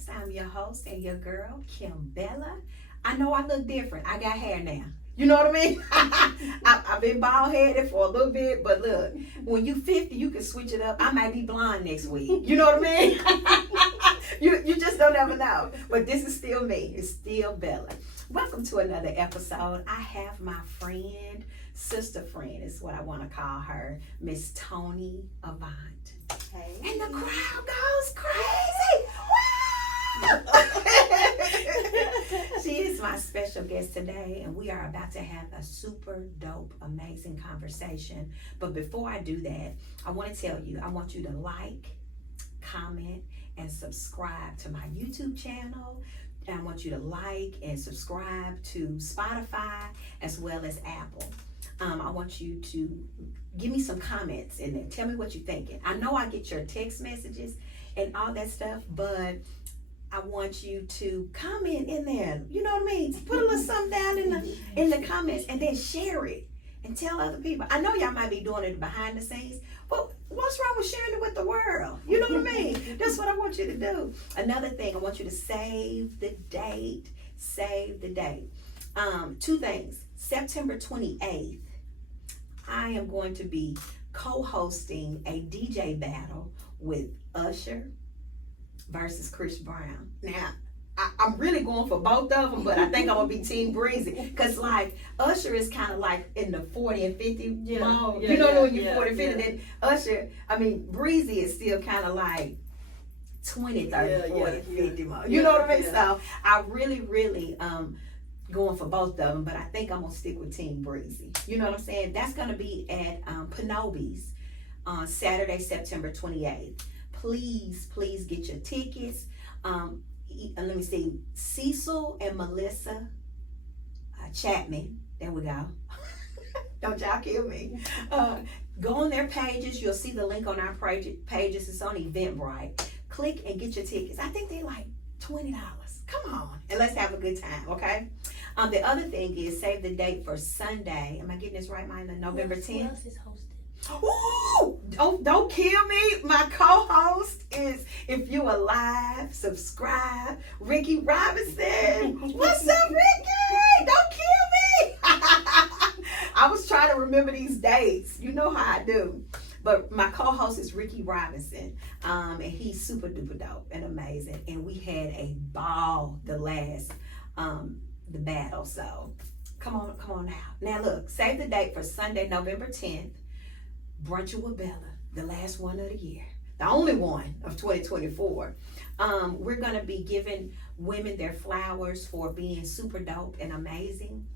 Podcast. I'm your host and your girl, Kim Bella. I know I look different. I got hair now. You know what I mean? I've been bald headed for a little bit, but look, when you 50, you can switch it up. I might be blonde next week. You know what I mean? you just don't ever know. But this is still me. It's still Bella. Welcome to another episode. I have my friend, sister friend is what I want to call her, Miss Toni Avant. Hey. And the crowd goes crazy. She is my special guest today, and we are about to have a super dope, amazing conversation. But before I do that, I want to tell you, I want you to like, comment, and subscribe to my YouTube channel. And I want you to like and subscribe to Spotify as well as Apple. I want you to give me some comments in there. Tell me what you're thinking. I know I get your text messages and all that stuff, but I want you to comment in there. You know what I mean? Put a little something down in the comments and then share it and tell other people. I know y'all might be doing it behind the scenes, but what's wrong with sharing it with the world? You know what I mean? That's what I want you to do. Another thing, I want you to save the date. Save the date. Two things. September 28th, I am going to be co-hosting a DJ battle with Usher versus Chris Brown. Now, I'm really going for both of them, but I think I'm going to be Team Breezy. Because, like, Usher is kind of like in the 40 and 50 mode. You know when you're 40 and 50, then Usher, Breezy is still kind of like 20, 30, 40, 50 mode. You know what I mean? So, I really, going for both of them, but I think I'm going to stick with Team Breezy. You know what I'm saying? That's going to be at Panobi's on Saturday, September 28th. Please get your tickets. Let me see, Cecil and Melissa Chapman. There we go. Don't y'all kill me. Go on their pages. You'll see the link on our pages. It's on Eventbrite. Click and get your tickets. I think they're like $20. Come on, and let's have a good time, okay? The other thing is save the date for Sunday. Am I getting this right, Mila? November 10th. Who else is hosting? Ooh, don't kill me. My co-host is, if you alive, subscribe, Ricky Robinson. What's up, Ricky? Don't kill me. I was trying to remember these dates. You know how I do. But my co-host is Ricky Robinson, and he's super duper dope and amazing. And we had a ball the last the battle. So come on now. Now look, save the date for Sunday, November 10th. Brunching with Bella, the last one of the year, the only one of 2024. We're gonna be giving women their flowers for being super dope and amazing.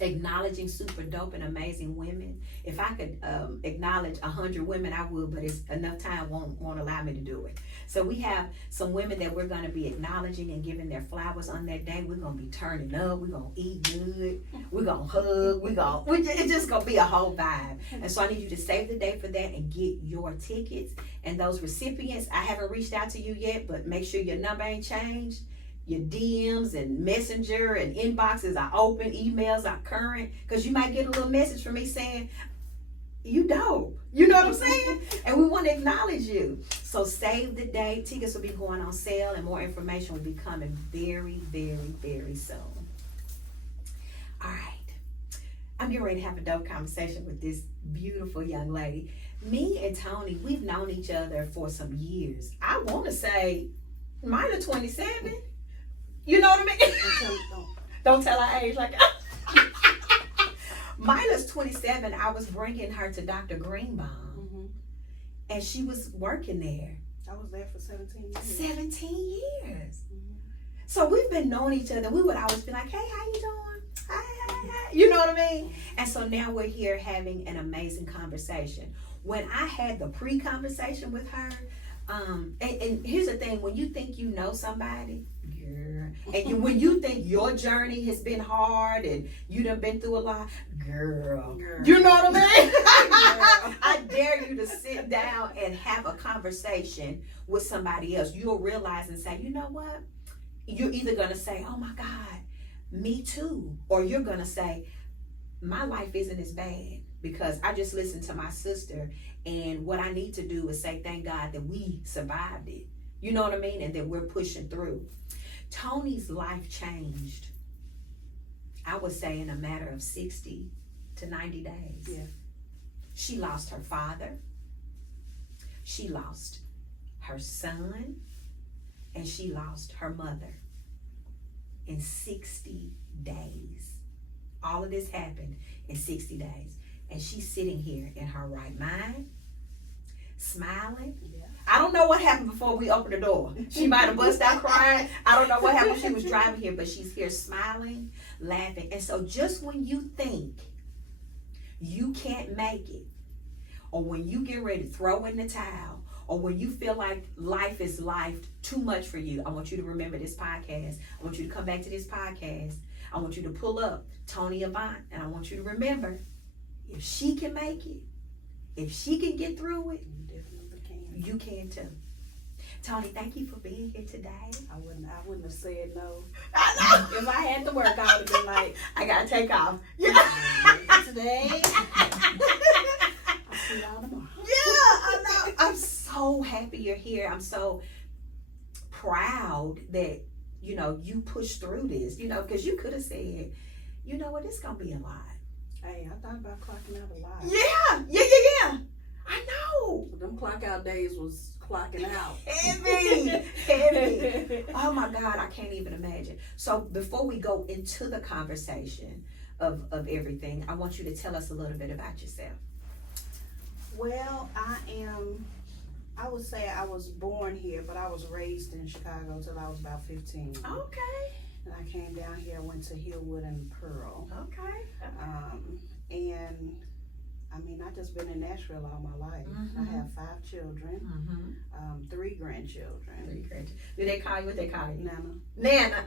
Acknowledging super dope and amazing women. If I could acknowledge 100 women, I would, but it's enough time won't allow me to do it. So we have some women that we're going to be acknowledging and giving their flowers on that day. We're going to be turning up. We're going to eat good. We're going to hug. It's just going to be a whole vibe. And so I need you to save the date for that and get your tickets. And those recipients, I haven't reached out to you yet, but make sure your number ain't changed. Your DMs and messenger and inboxes are open, emails are current, because you might get a little message from me saying, you dope. You know what I'm saying? And we want to acknowledge you. So save the date. Tickets will be going on sale and more information will be coming very, very soon. All right. I'm getting ready to have a dope conversation with this beautiful young lady. Me and Toni, we've known each other for some years. I want to say, mine are 27. You know what I mean? Don't tell her age like Mila's 27. I was bringing her to Dr. Greenbaum, and she was working there. I was there for 17 years. 17 years. So we've been knowing each other. We would always be like, hey, how you doing? Hi. You know what I mean? And so now we're here having an amazing conversation. When I had the pre-conversation with her, and here's the thing, when you think you know somebody, and when you think your journey has been hard and you done been through a lot, girl. You know what I mean? I dare you to sit down and have a conversation with somebody else. You'll realize and say, you know what? You're either going to say, oh my God, me too. Or you're going to say, my life isn't as bad because I just listened to my sister, and what I need to do is say, thank God that we survived it. You know what I mean? And that we're pushing through. Toni's life changed, I would say, in a matter of 60 to 90 days. Yeah. She lost her father. She lost her son. And she lost her mother in 60 days. All of this happened in 60 days. And she's sitting here in her right mind, smiling. Yeah. I don't know what happened before we opened the door. She might have bust out crying. I don't know what happened when she was driving here, but she's here smiling, laughing. And so just when you think you can't make it, or when you get ready to throw in the towel, or when you feel like life is too much for you, I want you to remember this podcast. I want you to come back to this podcast. I want you to pull up Toni Avant, and I want you to remember, if she can make it, if she can get through it, You definitely can. you can too. Toni, thank you for being here today. I wouldn't have said no. I know. If I had to work, I would have been like, I gotta take off. Yeah. today. I'll see y'all tomorrow. Yeah, I know. I'm so happy you're here. I'm so proud that, you know, you pushed through this, you know, because you could have said, you know what, it's going to be a lot. Hey, I thought about clocking out a lot. Yeah. I know. Them clock out days was clocking out. Heavy. Oh my God, I can't even imagine. So before we go into the conversation of everything, I want you to tell us a little bit about yourself. Well, I would say I was born here, but I was raised in Chicago till I was about 15. Okay. And I came down here, went to Hillwood and Pearl. Okay. And I mean, I just been in Nashville all my life. Mhm. I have 5 children, Mm-hmm. 3 grandchildren. Do they call you what they call you? Nana. Nana.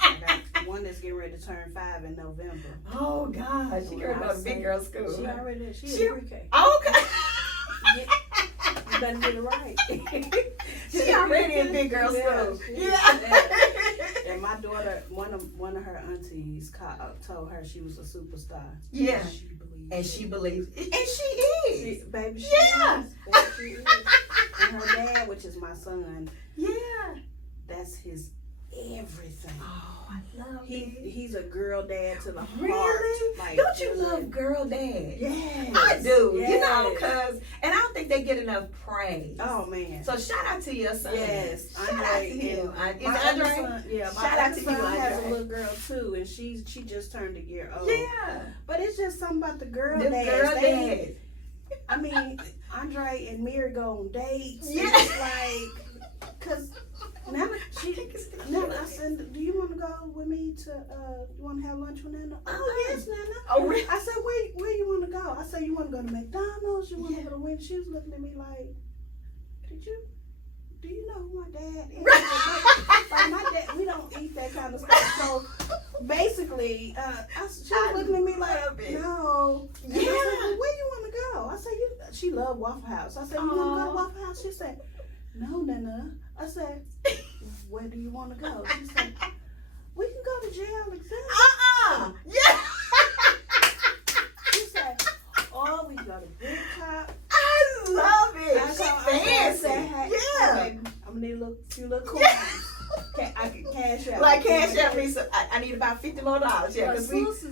I got one that's getting ready to turn 5 in November. Oh God, she Well, gonna go to big girl school. She already, she She- in pre-K. Okay. You better get it right. She already in big girl school. Yeah. And my daughter, one of her aunties told her she was a superstar. Yeah. She believed And it. she believes, and she is. Baby, she Yeah. is. Baby, she is. And her dad, which is my son, Yeah. that's his everything. Oh, I love it. He's a girl dad to the heart. Really? Like, Don't you love girl dad? Yes. I do. Yes. You know, cause, and I don't think they get enough praise. Oh man. So shout out to your son. Yes, Shout out to him. Is My Andre? other son, yeah, my Shout out other to son you, has a Andre. little girl too, and she just turned a year old. Yeah. But it's just something about the girl Them dads. girl They- dads. I mean, Andre and Mary go on dates. Yeah. And it's like, cause Nana, I said, do you want to go with me to? You want to have lunch with Nana? Oh yes, Nana. Oh, really? I said, where you want to go? I said, you want to go to McDonald's? You want to Yeah. go to Wendy's? She was looking at me like, do you know who my dad is? Like my dad, we don't eat that kind of stuff. So basically, she was looking at me like, love it. no. And I Yeah. said, well, where you want to go? I said, she loved Waffle House. I said, you want to go to Waffle House? She said, no, Nana. I said, where do you want to go? She said, we can go to J. Alexander. Yeah. She said, oh, we can go to Big Top. I love it. I She's told- I fancy. said, hey, Yeah. baby, I'm gonna need a few little coins. Yeah. I can cash out. Like cash out me, so I need about $50 more. Yeah, because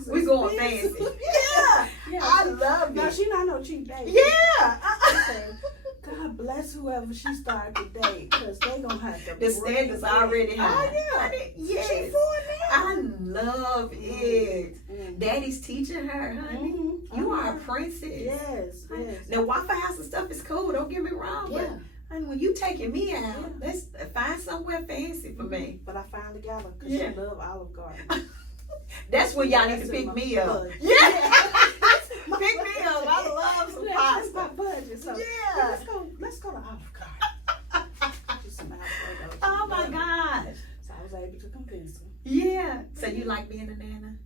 we going fancy. Yeah. Yeah, I she- love No, it. she not no cheap date. Yeah. I said, God bless whoever she started to date, because they gonna have to. The standards already high. Oh yeah. Yes. She 4 I now. love it. Mm. Daddy's teaching her, honey. Mhm. You are a Uh-huh. princess. Yes. Yes. Now, Waffle House and stuff is cool. Don't get me wrong. Yeah. But honey, when you taking me out, Yeah. let's find somewhere fancy for me. But I finally got her because Yeah. she love Olive Garden. That's when y'all need to That's pick in my me up. budget. Yeah. My Pick me up. I love some That's my pasta. budget. So Yeah. let's go to Olive Garden. Just some Alfredo. Oh my gosh. So I was able to convince her. Yeah. So you like being a nana?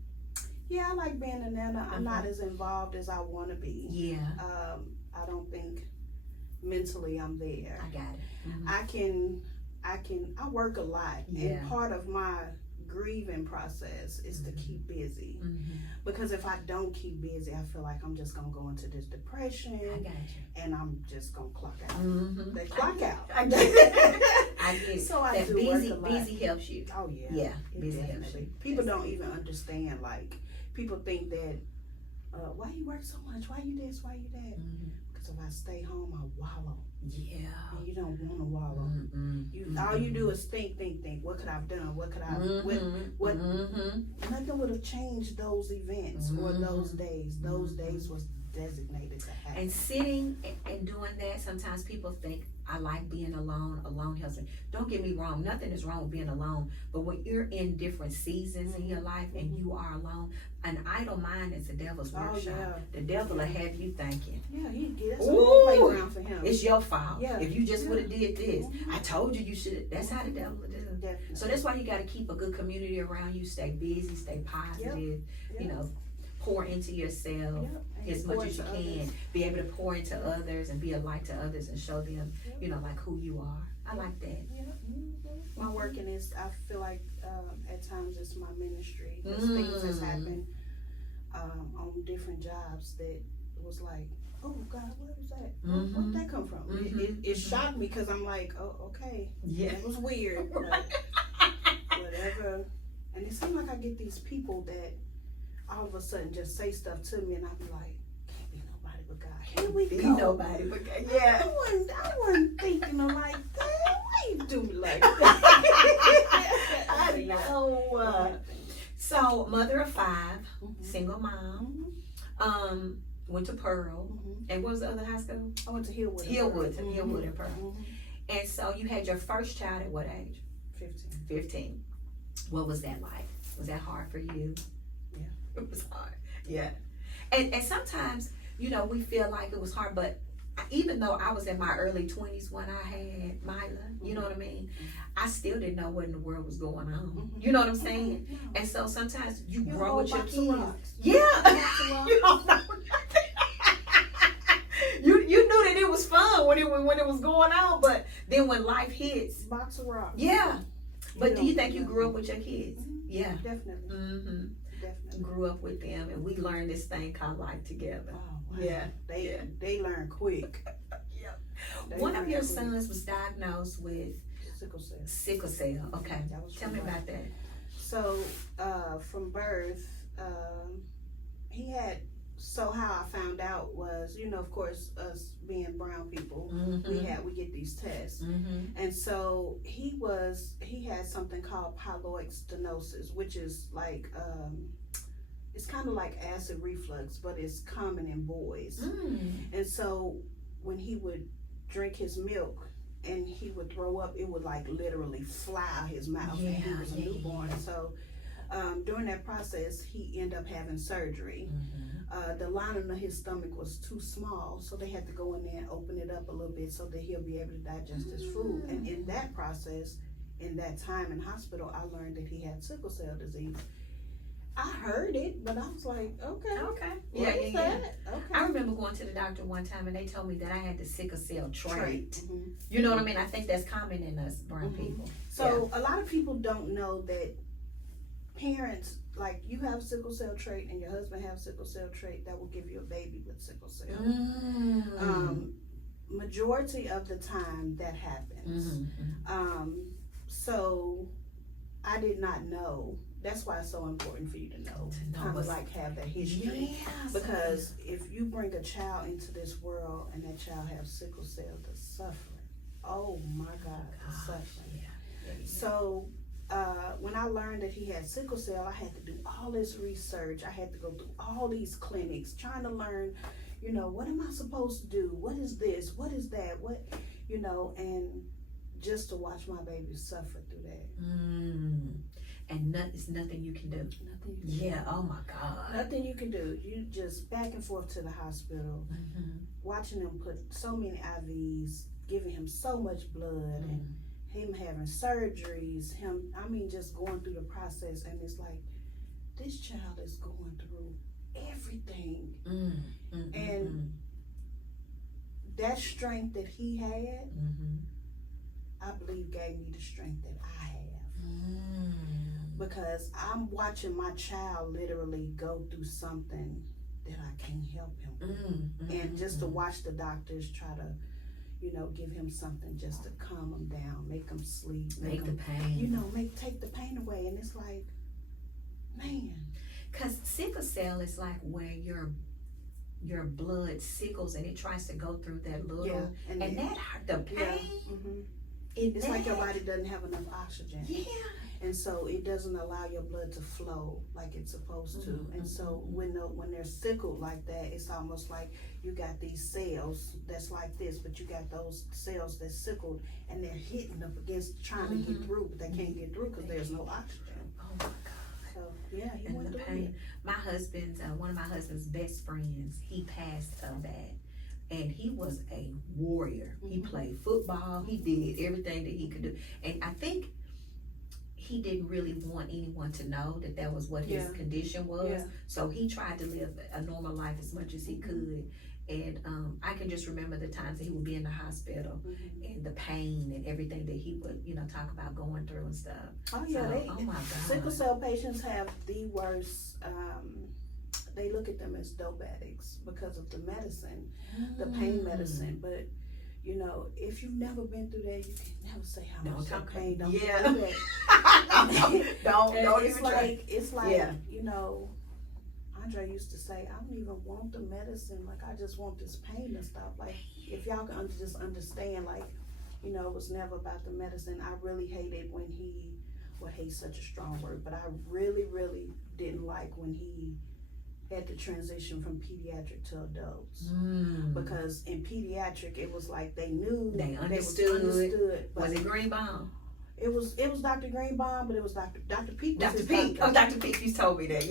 Yeah, I like being a nana. I'm not Uh-huh. as involved as I want to be. Yeah. I don't think mentally I'm there. I got it. Mhm. I work a lot, Yeah. and part of my grieving process is to keep busy. Mm-hmm. Because if I don't keep busy, I feel like I'm just gonna go into this depression, I got you. and I'm just gonna clock out. Mm-hmm. They clock out. I get it. I get it. So I that do busy, work a lot. busy helps you. Oh yeah. Yeah, It busy helps definitely. you. People don't even understand. Like, people think that, why you work so much? Why you this? Why you that? Mm-hmm. Because if I stay home, I wallow. Yeah. And you don't want to wallow. Mm-hmm. All you do is think. What could I have done? What could I? What? Mm-hmm. Nothing would have changed those events or those days. Those days was designated to happen. And sitting and doing that, sometimes people think, I like being alone. Alone helps me. Don't get me wrong. Nothing is wrong with being alone. But when you're in different seasons in your life and you are alone, an idle mind is the devil's workshop. Yeah. The devil will have you thinking, Yeah, that's a whole ooh, playground for him. it's your fault. Yeah. If you just would have did this. Mhm. I told you should. That's how the devil will do. Definitely. So that's why you got to keep a good community around you. Stay busy, stay positive, Yep. you know, pour into yourself And as much pour as you into can. others. Be able to pour into others and be a light to others and show them, you know, like who you are. I like that. My working is, I feel like at times it's my ministry. Because things has happened on different jobs that was like, oh God, what was that? Where'd that come from? It shocked me because I'm like, oh, okay. Yeah. It was weird. But whatever. And it seems like I get these people that all of a sudden just say stuff to me and I be like, can't be nobody but God. Here we Be go. nobody but God. Yeah. I wasn't thinking of like that. Why you do me like that? I know. So, mother of 5, single mom, went to Pearl, and what was the other high school? I went to Hillwood. Hillwood and Pearl. And so you had your first child at what age? 15. 15. What was that like? Was that hard for you? Yeah. It was hard. Yeah. And sometimes, you know, we feel like it was hard, but even though I was in my early 20s when I had Mila, you know what I mean? I still didn't know what in the world was going on. You know what I'm saying? And so sometimes you grow with your kids. Yeah. You don't know. You knew that it was fun when it was going on, but then when life hits, Box of rocks. yeah. But do you think you grew up with your kids? Yeah. Definitely. Definitely. Grew up with them, and we learned this thing called life together. Oh, wow. Yeah. They learn quick. Yeah. One of your sons was diagnosed with sickle cell. Sickle cell. Okay. That was Tell me about that. So, from birth, he had. So how I found out was, you know, of course, us being brown people, we get these tests, and so he had something called pyloric stenosis, which is like it's kind of like acid reflux, but it's common in boys. And so when he would drink his milk and he would throw up, it would like literally fly out his mouth. And he was a newborn. So during that process, he ended up having surgery. The lining of his stomach was too small, so they had to go in there and open it up a little bit so that he'll be able to digest his food. And in that process, in that time in hospital, I learned that he had sickle cell disease. I heard it, but I was like, okay. Yeah. Okay. I remember going to the doctor one time and they told me that I had the sickle cell trait. Mm-hmm. You know what I mean? I think that's common in us brown people. So a lot of people don't know that parents, like you have sickle cell trait and your husband have sickle cell trait, that will give you a baby with sickle cell. Majority of the time that happens. So I did not know. That's why it's so important for you to know kind of like have that history. Because if you bring a child into this world and that child has sickle cell, the suffering. Oh my God, the suffering. So when I learned that he had sickle cell, I had to do all this research. I had to go through all these clinics trying to learn, you know, what am I supposed to do? What is this? What is that? What, you know, and just to watch my baby suffer through that. And it's nothing you can do. Nothing you can do. Oh my God. Nothing you can do. You just back and forth to the hospital, watching them put so many IVs, giving him so much blood, and him having surgeries, just going through the process, and it's like, this child is going through everything. And that strength that he had, I believe gave me the strength that I have. because I'm watching my child literally go through something that I can't help him with. And just to watch the doctors try to, you know, give him something just to calm him down, make him sleep, Make the him, pain. you know, take the pain away. And it's like, man. Because sickle cell is like when your blood sickles and it tries to go through that little, and that hurt, the pain. It's like your body doesn't have enough oxygen. Yeah. And so it doesn't allow your blood to flow like it's supposed to. And so when they're sickled like that, it's almost like you got these cells that's like this, but you got those cells that's sickled and they're hitting up against trying to get through, but they can't get through because there's no oxygen. Oh my God. So yeah, he And went the through pain. it. My husband's, one of my husband's best friends, he passed of that. And he was a warrior. He played football. He did everything that he could do. And I think he didn't really want anyone to know that that was what his condition was. Yeah. So he tried to live a normal life as much as he could. And I can just remember the times that he would be in the hospital and the pain and everything that he would, you know, talk about going through and stuff. Oh yeah, So, oh my God. sickle cell patients have the worst. They look at them as dope addicts because of the medicine, the pain medicine. But you know, if you've never been through that, you can never say how much that pain. Don't do that. don't it's even like try. it's like you know, Andre used to say, I don't even want the medicine. Like I just want this pain to stop. Like if y'all can just understand, like you know, it was never about the medicine. I really hated when hate's such a strong word, but I really, really didn't like when he had to transition from pediatric to adults. Because in pediatric, it was like they knew, they understood. Was it Greenbaum? It was Dr. Greenbaum, but it was Dr. Peak. Dr. Peak. Oh, Dr. Peak, you told me that,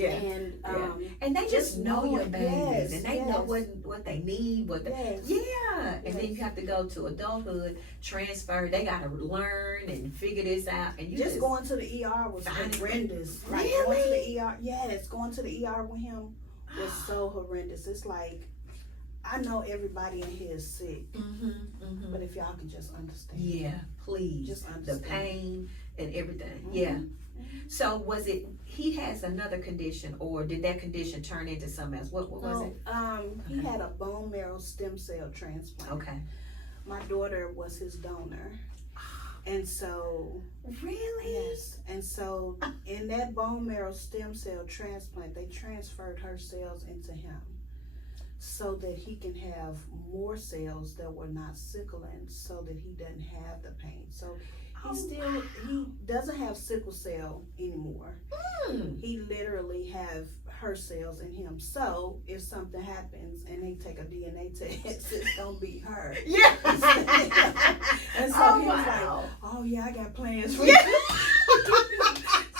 And they just know your babies, and they know what they need, and then you have to go to adulthood, transfer. They got to learn and figure this out, and you just going to the ER was horrendous. Really? Like going to the ER, going to the ER with him was so horrendous. It's like, I know everybody in here is sick, but if y'all can just understand. Yeah, please. Just understand. The pain and everything. So was it, he has another condition, or did that condition turn into something else? What was it? He had a bone marrow stem cell transplant. Okay. My daughter was his donor. And so, really? Yes. And so, in that bone marrow stem cell transplant, they transferred her cells into him so that he can have more cells that were not sickling, so that he doesn't have the pain. So, he doesn't have sickle cell anymore. He literally have her cells in him. So if something happens and they take a DNA test, it's gonna be her. Yeah. And so he was like, "Oh yeah, I got plans for you."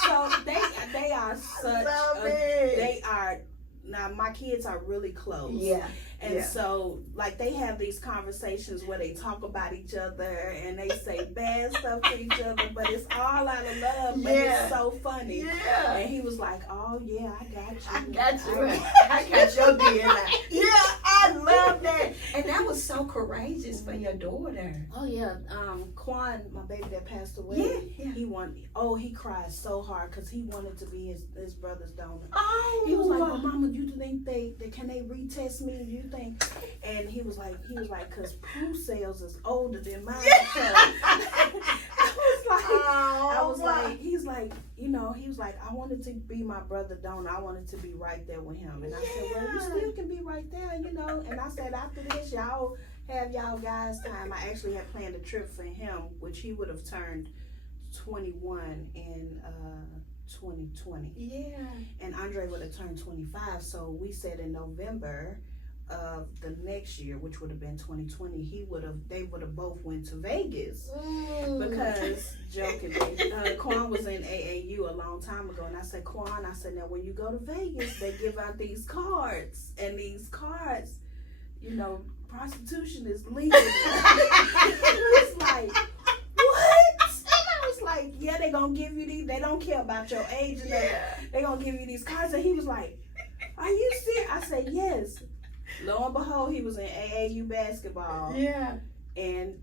So they are such. They are. Now my kids are really close. Yeah. And so, like, they have these conversations where they talk about each other and they say bad stuff to each other, but it's all out of love, but it's so funny. Yeah. And he was like, "Oh, yeah, I got you. I got you. I got your DNA. Yeah, I love that. And that was so courageous for your daughter. Oh, yeah. Quan, my baby that passed away, he cried so hard because he wanted to be his brother's donor. Oh. He was like, "Well, Mama, you think can they retest me? You think?" And he was like, "Cause Pooh cells is older than mine." So he's like, "I wanted to be my brother donor. I wanted to be right there with him." And I said, "Well, you still can be right there, you know." And I said, "After this, y'all have y'all guys time." I actually had planned a trip for him, which he would have turned 21 in 2020. Yeah. And Andre would have turned 25. So we said in November of the next year, which would have been 2020, they would have both went to Vegas. Because jokingly, Quan was in AAU a long time ago, and I said, "Quan, now when you go to Vegas, they give out these cards, and these cards, you know, prostitution is legal." He was like, "What?" I was like, "Yeah, they gonna give you these. They don't care about your age, and they gonna give you these cards." And he was like, "Are you serious?" I said, "Yes." Lo and behold, he was in AAU basketball. Yeah. And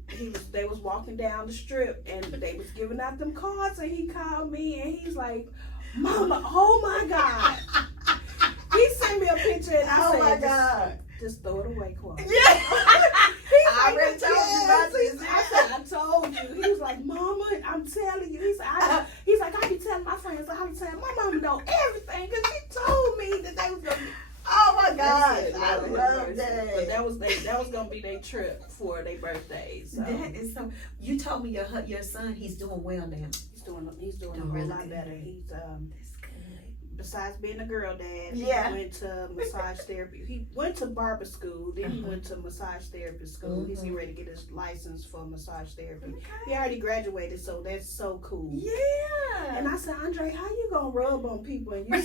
they was walking down the strip, and they was giving out them cards, and he called me, and he's like, Mama, oh my God. He sent me a picture and I Oh said, my God. just throw it away, Quan. Yeah. I already told you about this. I said, I told you. He was like, Mama, I'm telling you. He's like, I be telling my friends all the time. My mama know everything because she told me that they was gonna be. Oh my God. Said, I love that. But that was gonna be their trip for their birthdays. So. That is so. You told me your son, he's doing well now. He's doing a whole really lot good. better. He's That's good. besides being a girl dad, Yeah. he went to massage therapy. He went to barber school, then he Uh-huh. went to massage therapy school. He's getting ready to get his license for massage therapy. He already graduated, so that's so cool. Yeah. And I said, Andre, how you gonna rub on people and you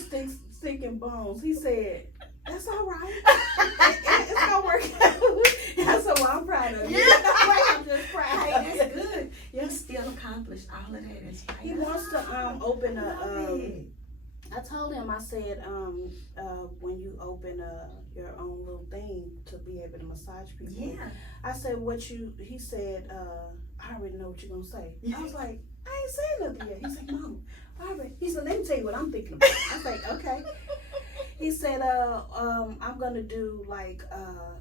sticking bones? He said, that's all right. It's gonna work out. I said, well, I'm proud of you. Yeah. I'm just proud. Hey, that's good. You still accomplished all of that. That's right. He wants to open Love it. I told him, I said, when you open your own little thing to be able to massage people. Yeah. I said, he said, I already know what you're going to say. I was like, I ain't saying nothing yet. He said, Mom, he said, let me tell you what I'm thinking about. I was like, okay. He said, I'm going to do like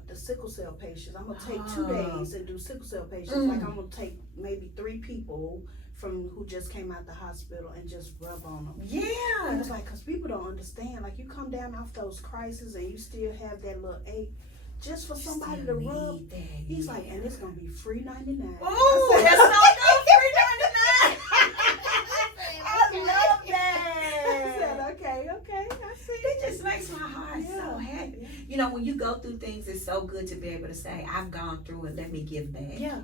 the sickle cell patients. I'm going to take 2 days and do sickle cell patients. Like I'm going to take maybe 3 people who just came out the hospital and just rub on them. Yeah. He was like, because people don't understand. Like, you come down off those crises and you still have that little ache just for somebody to rub. That, He's like, and it's going to be free $99. Oh, that's so good. $3.99. I love that. I said, okay, I see. It just makes my heart so happy. Yeah. You know, when you go through things, it's so good to be able to say, I've gone through it, let me give back. Yeah.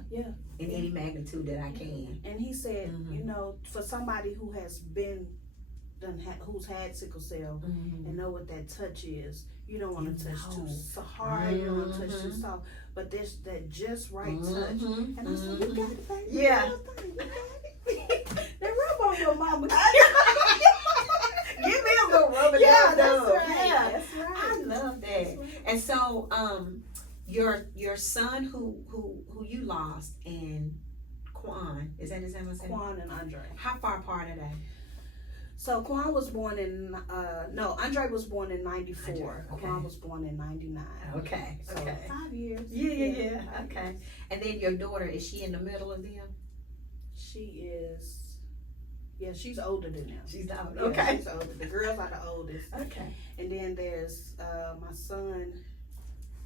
In any magnitude that I can. And he said, you know, for somebody who has who's had sickle cell and know what that touch is, you don't want to touch too hard, you don't want to touch too soft, but there's that just right touch. And I said, you got it, baby. Yeah. You got it. They rub on your mama. Give me a little rubber Yeah, dub that's dub. right. Yeah. That's right. I love that. That's right. And so, your son who you lost and Quan, is that his name? Quan and Andre. How far apart are they? So Quan was born in Andre was born in 94. Okay. Quan was born in 99. Okay. So 5 years. Yeah. Okay. And then your daughter, is she in the middle of them? She is. Yeah, she's older than them. She's the older. Yeah, Okay. she's older. The girls are the oldest. Okay. And then there's my son,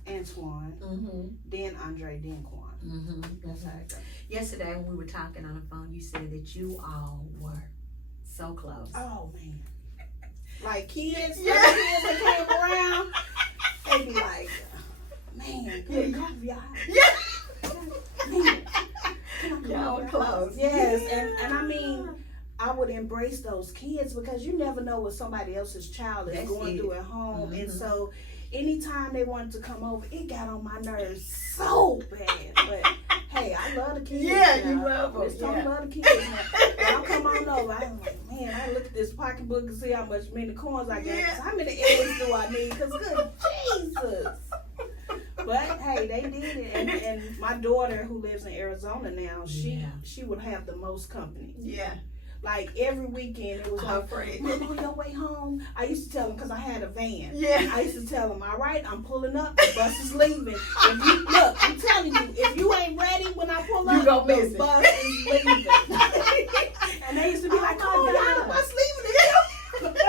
Antoine, then Andre, then Quan. That's how it goes. Yesterday when we were talking on the phone, you said that you all were so close. Oh man, like kids, Yeah. other kids that came around, they be like, man, can I come y'all? Yeah. Man, can I come Y'all over? close. Yes, Yeah. and I mean, I would embrace those kids because you never know what somebody else's child is That's going it. through at home, and Mhm. so anytime they wanted to come over, it got on my nerves so bad. But hey, I love the kids. Yeah, you now. love them, Miss Toni yeah. love the kids. Now. When I come on over, I'm like, man, I look at this pocketbook and see how many coins I got. Yeah. 'Cause how many eggs do I need? Because good Jesus. But hey, they did it, and my daughter who lives in Arizona now, she would have the most company. Yeah. Like every weekend, it was Her like, friend. Mom, on your way home. I used to tell them because I had a van. Yeah. I used to tell them, all right, I'm pulling up. The bus is leaving. If you look, I'm telling you, if you ain't ready when I pull up, You gon' miss the it. bus is leaving. And they used to be like, oh, y'all, the bus leaving.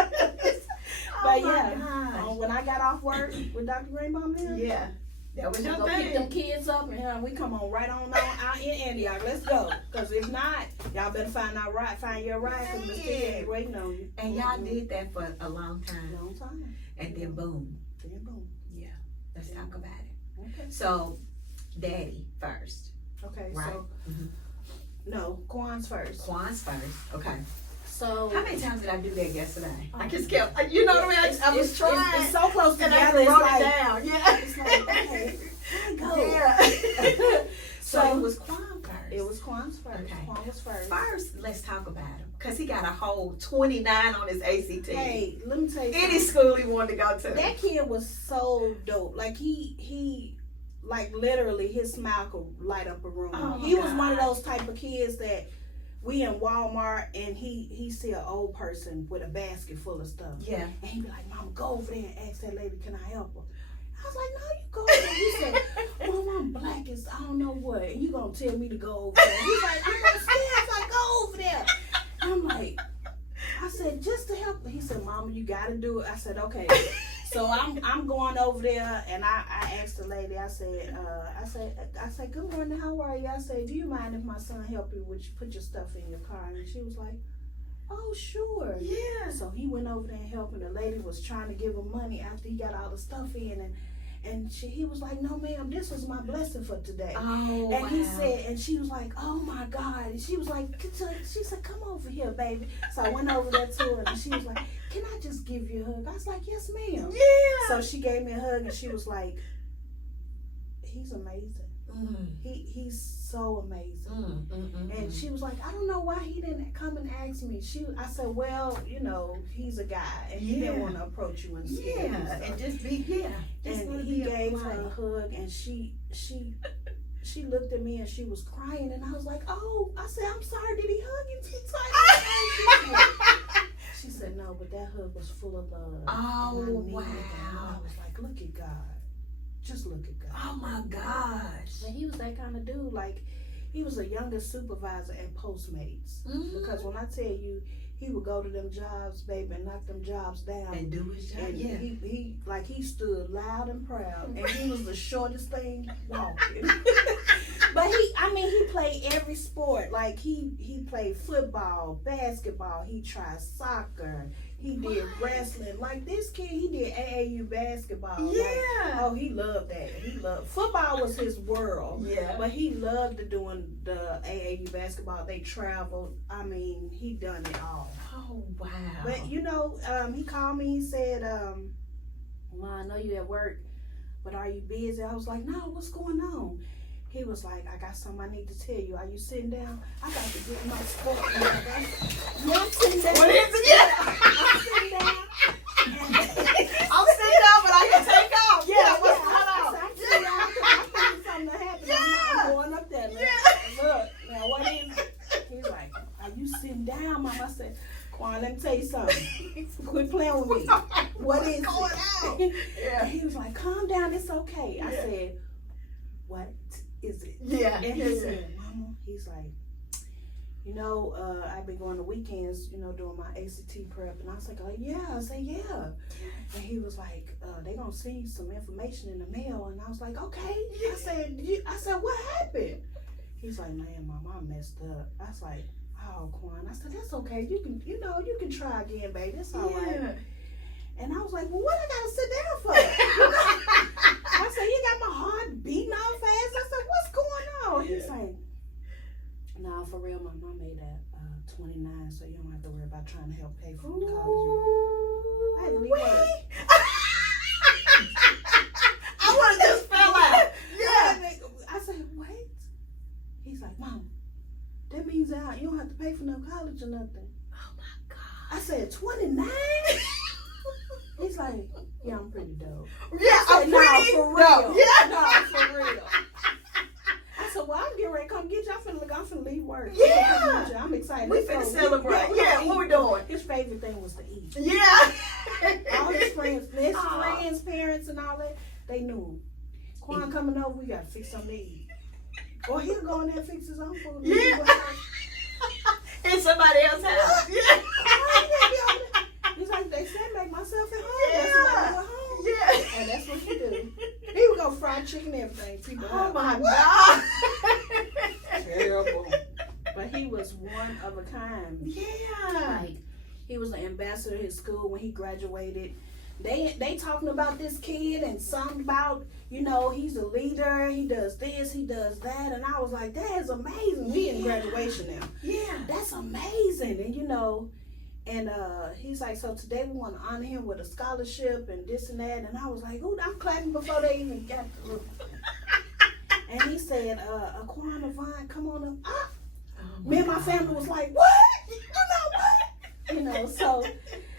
But yeah, when I got off work with Dr. Greenbaum there, Yeah. That was your go pick them thing. kids up and we come on right on out in Antioch. Let's go. Because if not, y'all better find your ride because Miss Ted waiting on you. And y'all did that for a long time. Long time. And then boom. Then boom. Yeah. Let's talk about it. Okay. So, Daddy first. Okay, Right. so Mhm. no, Quan's first. Quan's first. Okay. So How many times did I do that yesterday? I Oh. just kept, you know what I mean? I was trying. It's so close and I together. It's wrote like, it down. Yeah. it's like, okay, I go. Yeah. so So- it was Quan first. It was Quan's first. Okay. Quan was first. First, let's talk about him. Because he got a whole 29 on his ACT. Hey, let me tell you Any something. school he wanted to go to. That kid was so dope. Like he like literally his smile could light up a room. Oh, He was one of God. those type of kids that we in Walmart and he see an old person with a basket full of stuff. Yeah. And he be like, Mama, go over there and ask that lady, can I help her? I was like, no, you go over there. He said, Mom, I'm black as I don't know what. And you gonna tell me to go over there. He's like, I'm upstairs. I go over there. And I'm like, I said, just to help. He said, Mama, you gotta do it. I said, okay. So I'm going over there, and I asked the lady. I said, good morning. How are you? I said, do you mind if my son help you with put your stuff in your car? And she was like, oh, sure. Yeah. So he went over there and helped, and the lady was trying to give him money after he got all the stuff in, and he was like, no, ma'am, this was my blessing for today. Oh, and wow. he said, and she was like, oh my God. And she was like, she said, come over here, baby. So I went over there to her, and she was like, can I just give you a hug? I was like, yes, ma'am. Yeah. So she gave me a hug, and she was like, he's amazing. He's so amazing. And she was like, I don't know why he didn't come and ask me. I said, well, you know, he's a guy, and he didn't want to approach you and scare you. And just be And he gave her a hug, and she looked at me and she was crying, and I was like, oh, I said, I'm sorry, did he hug you too tight? She said, no, but that hug was full of love. Oh, wow. I was like, look at God. Just look at God. Oh my gosh. And he was that kind of dude. Like, he was a youngest supervisor at Postmates. Because when I tell you, he would go to them jobs, baby, and knock them jobs down. And do his job. And he stood loud and proud. And he was the shortest thing walking. But he played every sport. Like, he played football, basketball. He tried soccer. He did wrestling. Like, this kid, he did AAU basketball. Yeah. Like, he loved that. Football was his world. Yeah. But he loved doing the AAU basketball. They traveled. He done it all. Oh, wow. But, he called me. He said, well, I know you at work, but are you busy? I was like, no, what's going on? He was like, I got something I need to tell you. Are you sitting down? I got to get my sport. Yeah, I'm sitting down. What is it? Yeah. I'm sitting down. I'm sitting down, but I can take off. Yeah, what's going on? I'm sitting down because I'm thinking something to happen. Yeah. I'm going up there. Yeah. Look, now what is it? He's like, are you sitting down, Mom? I said, Quan, let me tell you something. Quit playing with me. What is going it? on? Yeah. And he was like, calm down, it's okay. I said, what is it? Yeah. And he said, Mama, he's like, I've been going to weekends, doing my ACT prep. And I was like, oh, yeah. I said, yeah. And he was like, they going to send you some information in the mail. And I was like, okay. I said, what happened? He's like, man, Mom, I messed up. I was like, oh, Quan. I said, that's okay. You can try again, baby. It's all right. And I was like, well, what I got to sit down for? I said, you got my heart beating all fast. I said, what's going on? He's like, no, for real, my mom made that 29, so you don't have to worry about trying to help pay for the college. I had to leave work. I would have just fell out. Yeah. I said, wait. He's like, Mom, that means you don't have to pay for no college or nothing. Oh my God. I said, 29? He's like, yeah, I'm pretty dope. Yeah, I said, no, for real. Dope. Yeah. No, for real. I said, well, I'm getting ready to come get you. I'm finna leave work. Yeah. I'm excited. We finna celebrate. Yeah, what we doing? His favorite thing was to eat. Yeah. All his friends, parents, and all that, they knew him. Quan coming over, we gotta fix something to eat. Or he'll go in there and fix his own food. Yeah. In somebody else's house. Yeah. He's like, they said make myself at home. Yeah. That's what I do at home. Yeah. And that's what you do. He would go fried chicken and everything. People Oh my God. Terrible. But he was one of a kind. Yeah. Like, he was an ambassador at his school when he graduated. They talking about this kid and something about, he's a leader, he does this, he does that. And I was like, that is amazing. We in graduation now. Yeah. That's amazing. And he's like, so today we want to honor him with a scholarship and this and that. And I was like, ooh, I'm clapping before they even got the roof. And he said, Toni Avant, come on up. Me and my family was like, what? You know what? So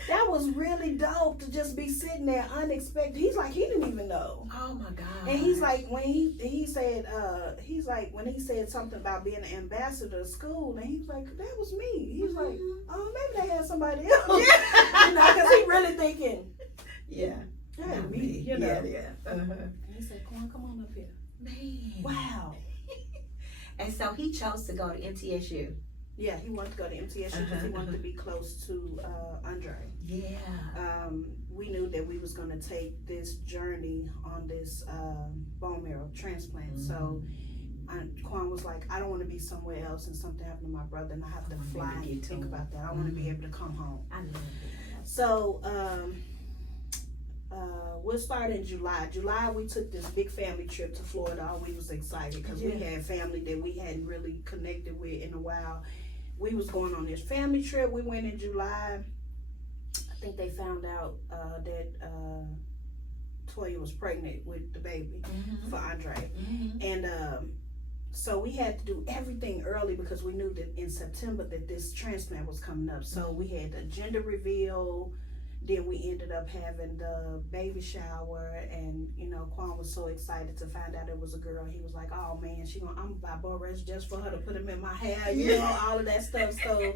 That was really dope to just be sitting there unexpected. He's like, he didn't even know. Oh my God. And he's like, when he said, he's like, when he said something about being an ambassador of school, and he's like, that was me. He's like, oh, maybe they had somebody else. Yeah. You know, because he really thinking, yeah, hey, not me, me. you know. Yeah. And he said, come on up here. Man. Wow. And so he chose to go to MTSU. Yeah, he wanted to go to MTSU because he wanted to be close to Andre. Yeah. We knew that we was going to take this journey on this bone marrow transplant. So Quan was like, I don't want to be somewhere else and something happened to my brother and I have to fly and think about that. I want to be able to come home. I love it. So we'll start in July. July, we took this big family trip to Florida. We was excited because we had family that we hadn't really connected with in a while. We was going on this family trip. We went in July. I think they found out that Toya was pregnant with the baby for Andre. And so we had to do everything early because we knew that in September that this transplant was coming up. So we had the gender reveal. Then we ended up having the baby shower, and you know, Quan was so excited to find out it was a girl. He was like, "Oh man, I'm gonna buy Boris just for her to put him in my hair, you know, all of that stuff." So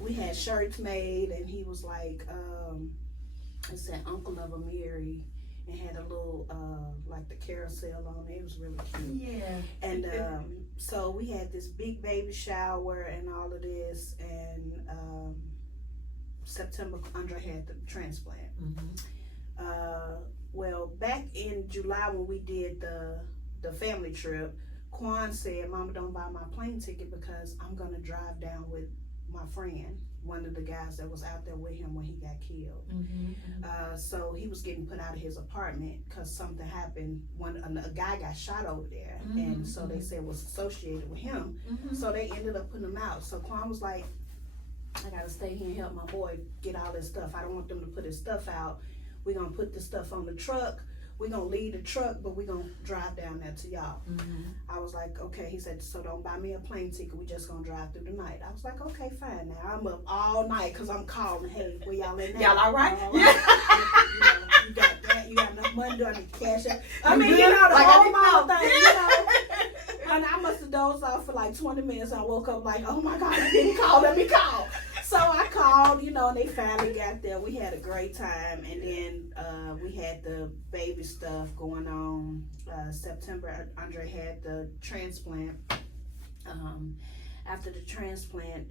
we had shirts made, and he was like, it said "Uncle of Amiri," and had a little like the carousel on it. It was really cute. Yeah. And so we had this big baby shower and all of this, and September, Andre had the transplant. Well, back in July when we did the family trip, Quan said, "Mama, don't buy my plane ticket because I'm gonna drive down with my friend, one of the guys that was out there with him when he got killed." So he was getting put out of his apartment because something happened. A guy got shot over there, and so they said was associated with him. So they ended up putting him out. So Quan was like, I gotta stay here and help my boy get all this stuff. I don't want them to put his stuff out. We're gonna put this stuff on the truck. We're gonna leave the truck, but we're gonna drive down there to y'all. I was like, okay. He said, so don't buy me a plane ticket. We just gonna drive through the night. I was like, okay, fine. Now I'm up all night because I'm calling. Hey, where y'all at now? Y'all all right? Yeah. You got that? You got enough money? Do I need cash out? I mean, you know, the whole mile thing, you know. And I must have dozed off for like 20 minutes. I woke up like, oh my God, I didn't call. Let me call. So I called, you know, and they finally got there. We had a great time. And then we had the baby stuff going on. September, Andre had the transplant. After the transplant,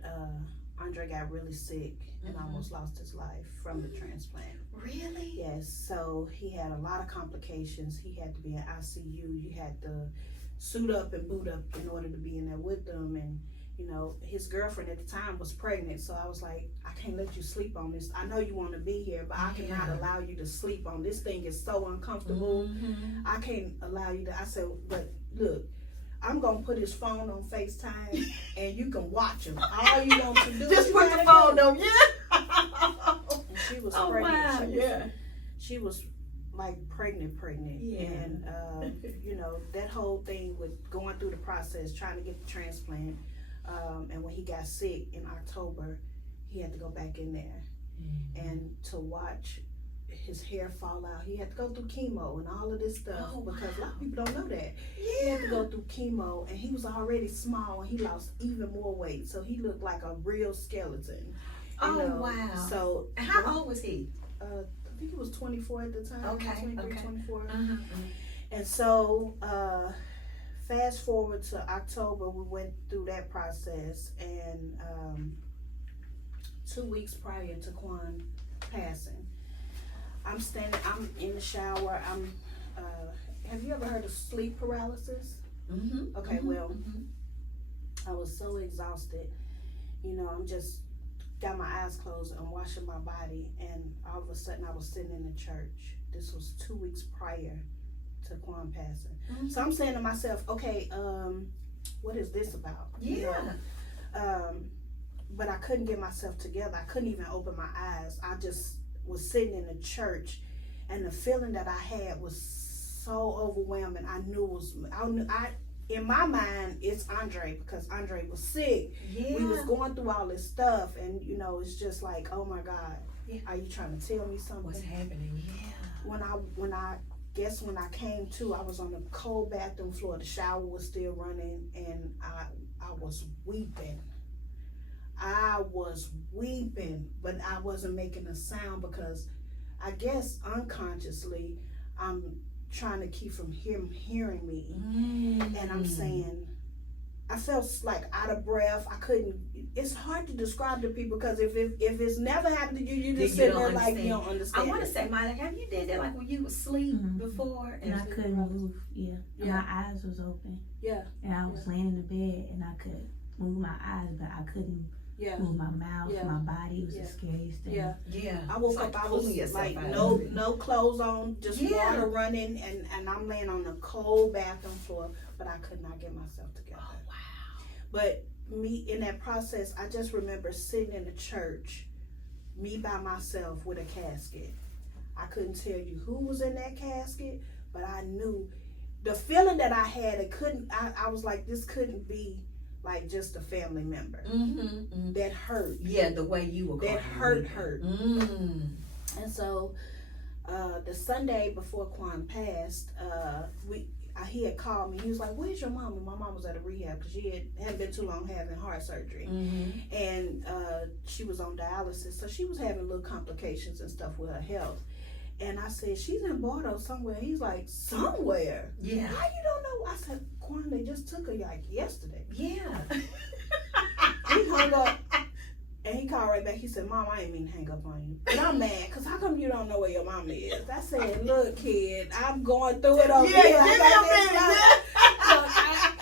Andre got really sick and almost lost his life from the transplant. Really? Yes. So he had a lot of complications. He had to be in ICU. You had to suit up and boot up in order to be in there with them. And you know, his girlfriend at the time was pregnant, so I was like, I can't let you sleep on this. I know you want to be here, but I cannot allow you to sleep on this thing. Is so uncomfortable. I can't allow you to. I said, but look, I'm gonna put his phone on FaceTime and you can watch him. All you want to do just is put the phone on. Yeah. And she was pregnant. Wow. She was like pregnant. Yeah. And you know, that whole thing with going through the process, trying to get the transplant. And when he got sick in October, he had to go back in there. And to watch his hair fall out, he had to go through chemo and all of this stuff because a lot of people don't know that. He had to go through chemo, and he was already small, and he lost even more weight, so he looked like a real skeleton. You know? Wow. So how old was he? I think he was 24 at the time. Okay. 23, 24. And so fast forward to October, we went through that process, and 2 weeks prior to Quan passing, I'm in the shower. Have you ever heard of sleep paralysis? Okay, well, I was so exhausted. You know, I'm just got my eyes closed and washing my body, and all of a sudden I was sitting in the church. This was 2 weeks prior to Quan passing. So I'm saying to myself, okay, what is this about? Yeah. You know? But I couldn't get myself together. I couldn't even open my eyes. I just was sitting in the church, and the feeling that I had was so overwhelming. I in my mind, it's Andre because Andre was sick. Yeah. We was going through all this stuff, and it's just like, oh my God, Yeah. are you trying to tell me something? What's happening? Yeah. When I came to, I was on the cold bathroom floor. The shower was still running, and I was weeping. But I wasn't making a sound because I guess unconsciously I'm trying to keep from him hearing me. And I'm saying, I felt like out of breath. I couldn't. It's hard to describe to people because if it's never happened to you, you just sit there like you don't understand. I want to say, Maya, have you did that like when you was asleep before? And I couldn't move. Yeah. And my eyes was open. Yeah. And I was laying in the bed and I could move my eyes, but I couldn't move my mouth, my body. It was the scariest thing. Yeah. I woke up. I was like no clothes on, just water running, and I'm laying on the cold bathroom floor, but I could not get myself together. Oh, wow. But me in that process, I just remember sitting in the church, me by myself with a casket. I couldn't tell you who was in that casket, but I knew the feeling that I had. I was like, this couldn't be like just a family member that hurt. Yeah, the way you were. That hurt. And so the Sunday before Quan passed, he had called me. He was like, "Where's your mom?" And my mom was at a rehab because she hadn't been too long having heart surgery, and she was on dialysis, so she was having little complications and stuff with her health. And I said, "She's in Bordeaux somewhere." He's like, "Somewhere? Yeah. How you don't know?" I said, "Quan, they just took her like yesterday." Yeah. He hung up. And he called right back. He said, "Mom, I ain't mean to hang up on you. But I'm mad, because how come you don't know where your mama is?" I said, "Look, kid, I'm going through it over here."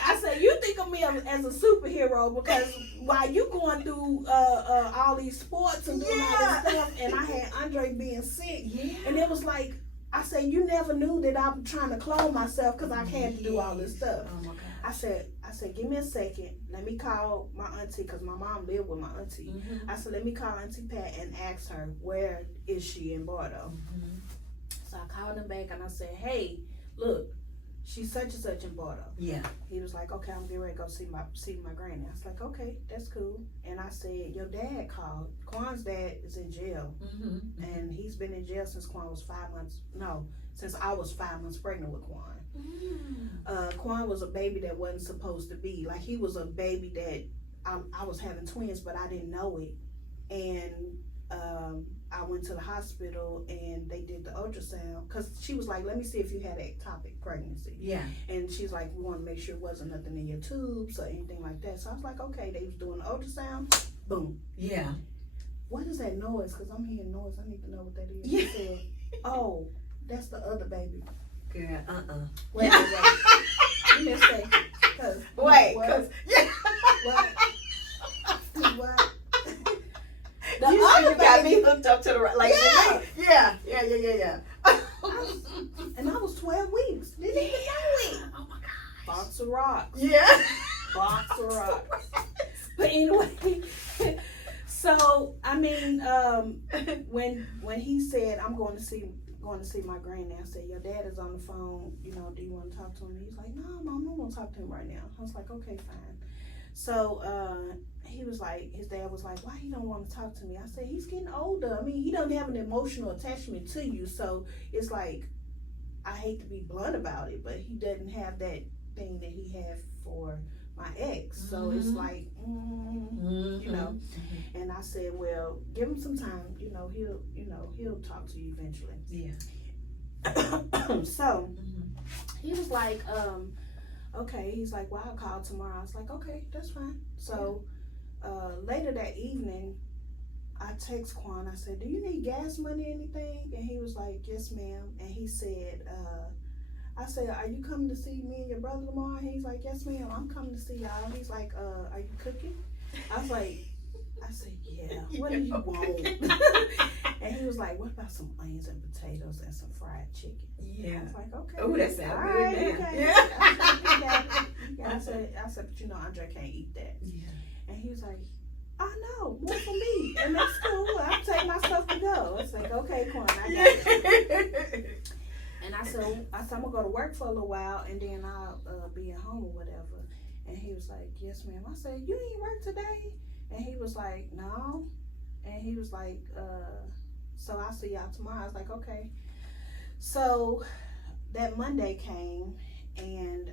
I said, "You think of me as a superhero because while you going through all these sports and doing all this stuff, and I had Andre being sick, and it was like, I said, you never knew that I'm trying to clone myself because I had to do all this stuff." Oh my God. I said, "Give me a second. Let me call my auntie," because my mom lived with my auntie. I said, "Let me call Auntie Pat and ask her, where is she in Bordeaux?" So I called him back and I said, "Hey, look, she's such and such in Bordeaux." Yeah. He was like, "Okay, I'm getting ready to go see my granny." I was like, "Okay, that's cool." And I said, "Your dad called. Quan's dad is in jail, and he's been in jail since Quan was 5 months. No, since I was 5 months pregnant with Quan. Quan was a baby that wasn't supposed to be. Like, he was a baby that I was having twins, but I didn't know it. And I went to the hospital and they did the ultrasound because she was like, 'Let me see if you had ectopic pregnancy.' Yeah. And she's like, 'We want to make sure it wasn't nothing in your tubes or anything like that.' So I was like, okay. They was doing the ultrasound. Boom. Yeah. What is that noise? Because I'm hearing noise. I need to know what that is." Yeah. He said, "Oh, that's the other baby." Girl, Wait. You missed it. Wait, what? cause yeah. What? The other got me hooked up to the right. Like, yeah. And I was 12 weeks. Didn't even know it. Oh my gosh. Box of rocks. Yeah. Box of rocks. But anyway, so I mean, when he said, "I'm going to see my granddad," I said, "Your dad is on the phone. Do you want to talk to him?" He's like, "No, Mom, I don't want to talk to him right now." I was like, "Okay, fine." So he was like, his dad was like, "Why he don't want to talk to me?" I said, "He's getting older. I mean, he doesn't have an emotional attachment to you, so it's like, I hate to be blunt about it, but he doesn't have that thing that he had for my ex. So it's like, And I said, "Well, give him some time. He'll talk to you eventually." Yeah. So he was like, "Okay." He's like, "Well, I'll call tomorrow." I was like, "Okay, that's fine." So later that evening, I text Quan. I said, "Do you need gas money or anything?" And he was like, "Yes, ma'am." And he said, I said, "Are you coming to see me and your brother tomorrow?" And he's like, "Yes, ma'am, I'm coming to see y'all." He's like, "Are you cooking?" I said, "Yeah, what do you want?" And he was like, "What about some onions and potatoes and some fried chicken?" Yeah. I was like, "Okay." Oh, that sounds all good right, now. okay. Yeah. I said, "But Andre can't eat that." Yeah. And he was like, "I know, more for me." And that's cool. I'll take my stuff to go. It's like, "Okay, Quan, I got it." And I said, I'm gonna go to work for a little while and then I'll be at home or whatever. And he was like, yes, ma'am. I said, you ain't work today? And he was like, no. And he was like, so I'll see y'all tomorrow. I was like, okay. So that Monday came and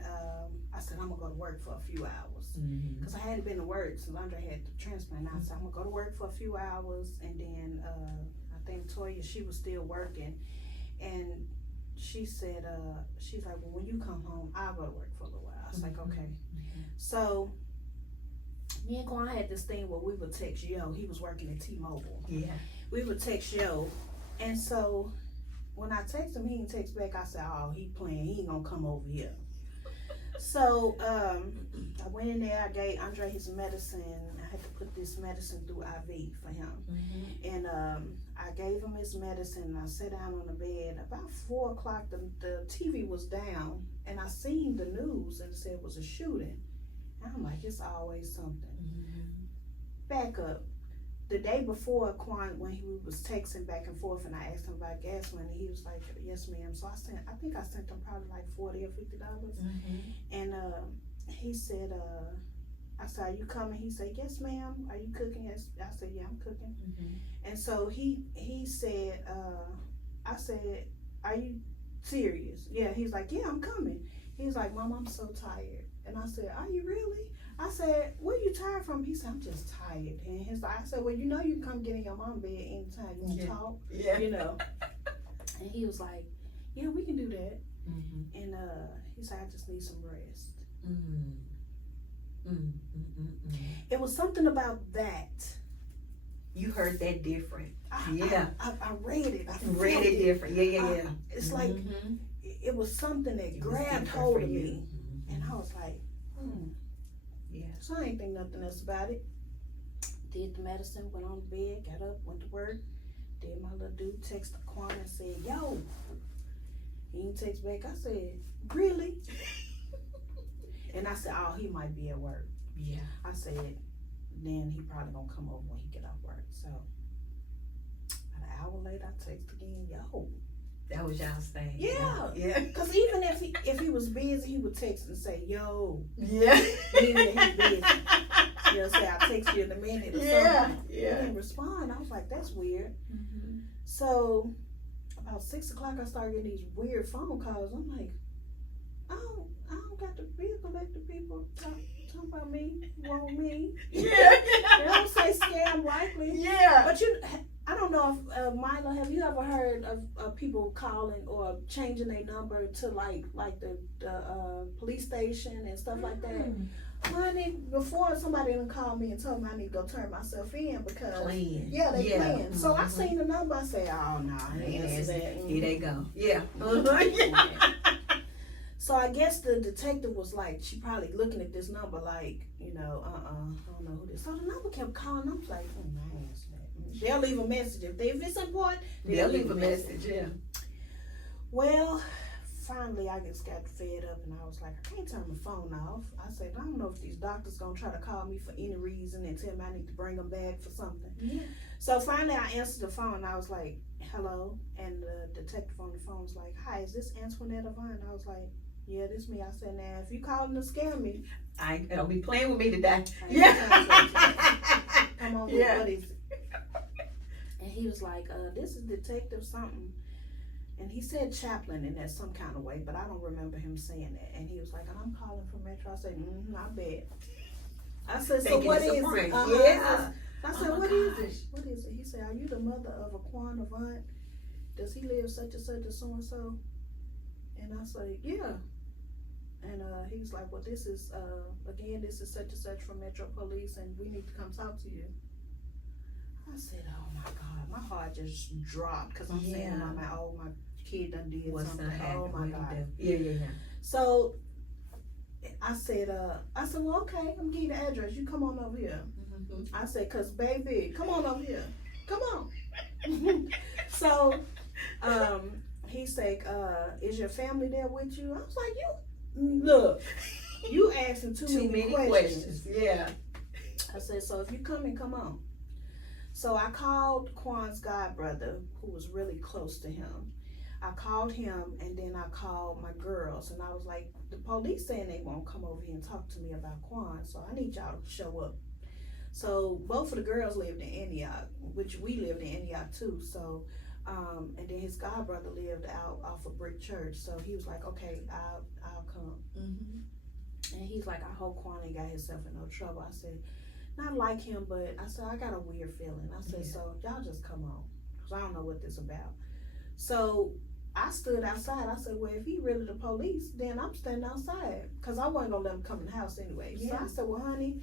I said, I'm gonna go to work for a few hours. Because I hadn't been to work since Andre had the transplant. I said, I'm gonna go to work for a few hours. And then I think Toya, she was still working. And she said, she's like, well, when you come home, I'll go to work for a little while. I was like, okay. So me and Quan had this thing where we would text Yo. He was working at T-Mobile. Yeah. We would text Yo. And so when I text him, he didn't text back. I said, oh, he playing. He ain't gonna come over here. So I went in there. I gave Andre his medicine. I had to put this medicine through IV for him. And I gave him his medicine. And I sat down on the bed. About 4 o'clock, the TV was down. And I seen the news and it said it was a shooting. And I'm like, it's always something. Back up. The day before, Quan, when he was texting back and forth, and I asked him about gas money, he was like, "Yes, ma'am." So I think I sent him probably like $40 or $50, and he said, "I said, are you coming?" He said, "Yes, ma'am." "Are you cooking?" Yes. I said, "Yeah, I'm cooking." And so he said, I said, "Are you serious?" "Yeah." He's like, "Yeah, I'm coming." He's like, "Mom, I'm so tired." And I said, "Are you really?" I said, "Where you tired from?" He said, "I'm just tired." And I said, "Well, you know you can come get in your mom's bed anytime you want to talk." You know. And he was like, "Yeah, we can do that." And he said, "I just need some rest." It was something about that. You heard that different. I read it. I read it different. Yeah. It's like it was something that grabbed hold of me. And I was like, Yeah. So I ain't think nothing else about it. Did the medicine, went on the bed, got up, went to work. Did my little dude text Quan and said, "Yo." He didn't text back. I said, "Really?" And I said, "Oh, he might be at work." Yeah. I said, then he probably gonna come over when he get off work. So about an hour later, I text again, "Yo." That was y'all's thing. Yeah. Cause even if he was busy, he would text and say, "Yo." Yeah. Even if he's busy. You know, say, "I'll text you in a minute" or something. He didn't respond. I was like, that's weird. So about 6 o'clock, I started getting these weird phone calls. I'm like, I don't got the vehicle like the people talk about me, want me. They don't say scam likely. But I don't know if Mila, have you ever heard of people calling or changing their number to like the police station and stuff like that? Honey, before somebody done called me and told me I need to go turn myself in because Playing. They playing. So I seen the number. I say, "Oh no, I ain't answer that." Here they go. Yeah. So I guess the detective was like, she probably looking at this number like, I don't know who this. So the number kept calling. I'm like, I ain't answer that. They'll leave a message if it's important. They'll leave a message. Yeah. Well, finally I just got fed up and I was like, I can't turn my phone off. I said, I don't know if these doctors gonna try to call me for any reason and tell me I need to bring them back for something. So finally I answered the phone and I was like, "Hello," and the detective on the phone was like, "Hi, is this Antoinette Avant?" And I was like, "Yeah, this me." I said, "Now if you calling to scare me, I ain't gonna be playing with me today." Come on, what is it? And he was like, "This is Detective something." And he said chaplain in that some kind of way, but I don't remember him saying that. And he was like, "I'm calling from Metro." I said, "I bet." I said, "So what is it?" I said, "What is it? What is it?" He said, "Are you the mother of a Toni Avant? Does he live such and such and so and so?" And I said, "Yeah." And he was like, "Well, this is this is such and such from Metro Police, and we need to come talk to you." I said, "Oh my God," my heart just dropped because I'm saying, my kid done did something. Oh my God. Yeah. So I said, "Well, okay, I'm giving you the address. You come on over here." I said, "Cause baby, come on over here. Come on." So he said, "Is your family there with you?" I was like, you asking too many questions. Yeah. I said, "So if you come on." So I called Quan's god brother, who was really close to him. I called him, and then I called my girls, and I was like, the police saying they won't come over here and talk to me about Quan, so I need y'all to show up. So both of the girls lived in Antioch, which we lived in Antioch too. So, and then his god brother lived out off of Brick Church. So he was like, okay, I'll come. Mm-hmm. And he's like, I hope Quan ain't got himself in no trouble. I said, not like him, but I said, I got a weird feeling. I said, so y'all just come on, because I don't know what this about. So I stood outside. I said, well, if he really the police, then I'm standing outside, because I wasn't going to let him come in the house anyway. Yeah. So I said, well, honey,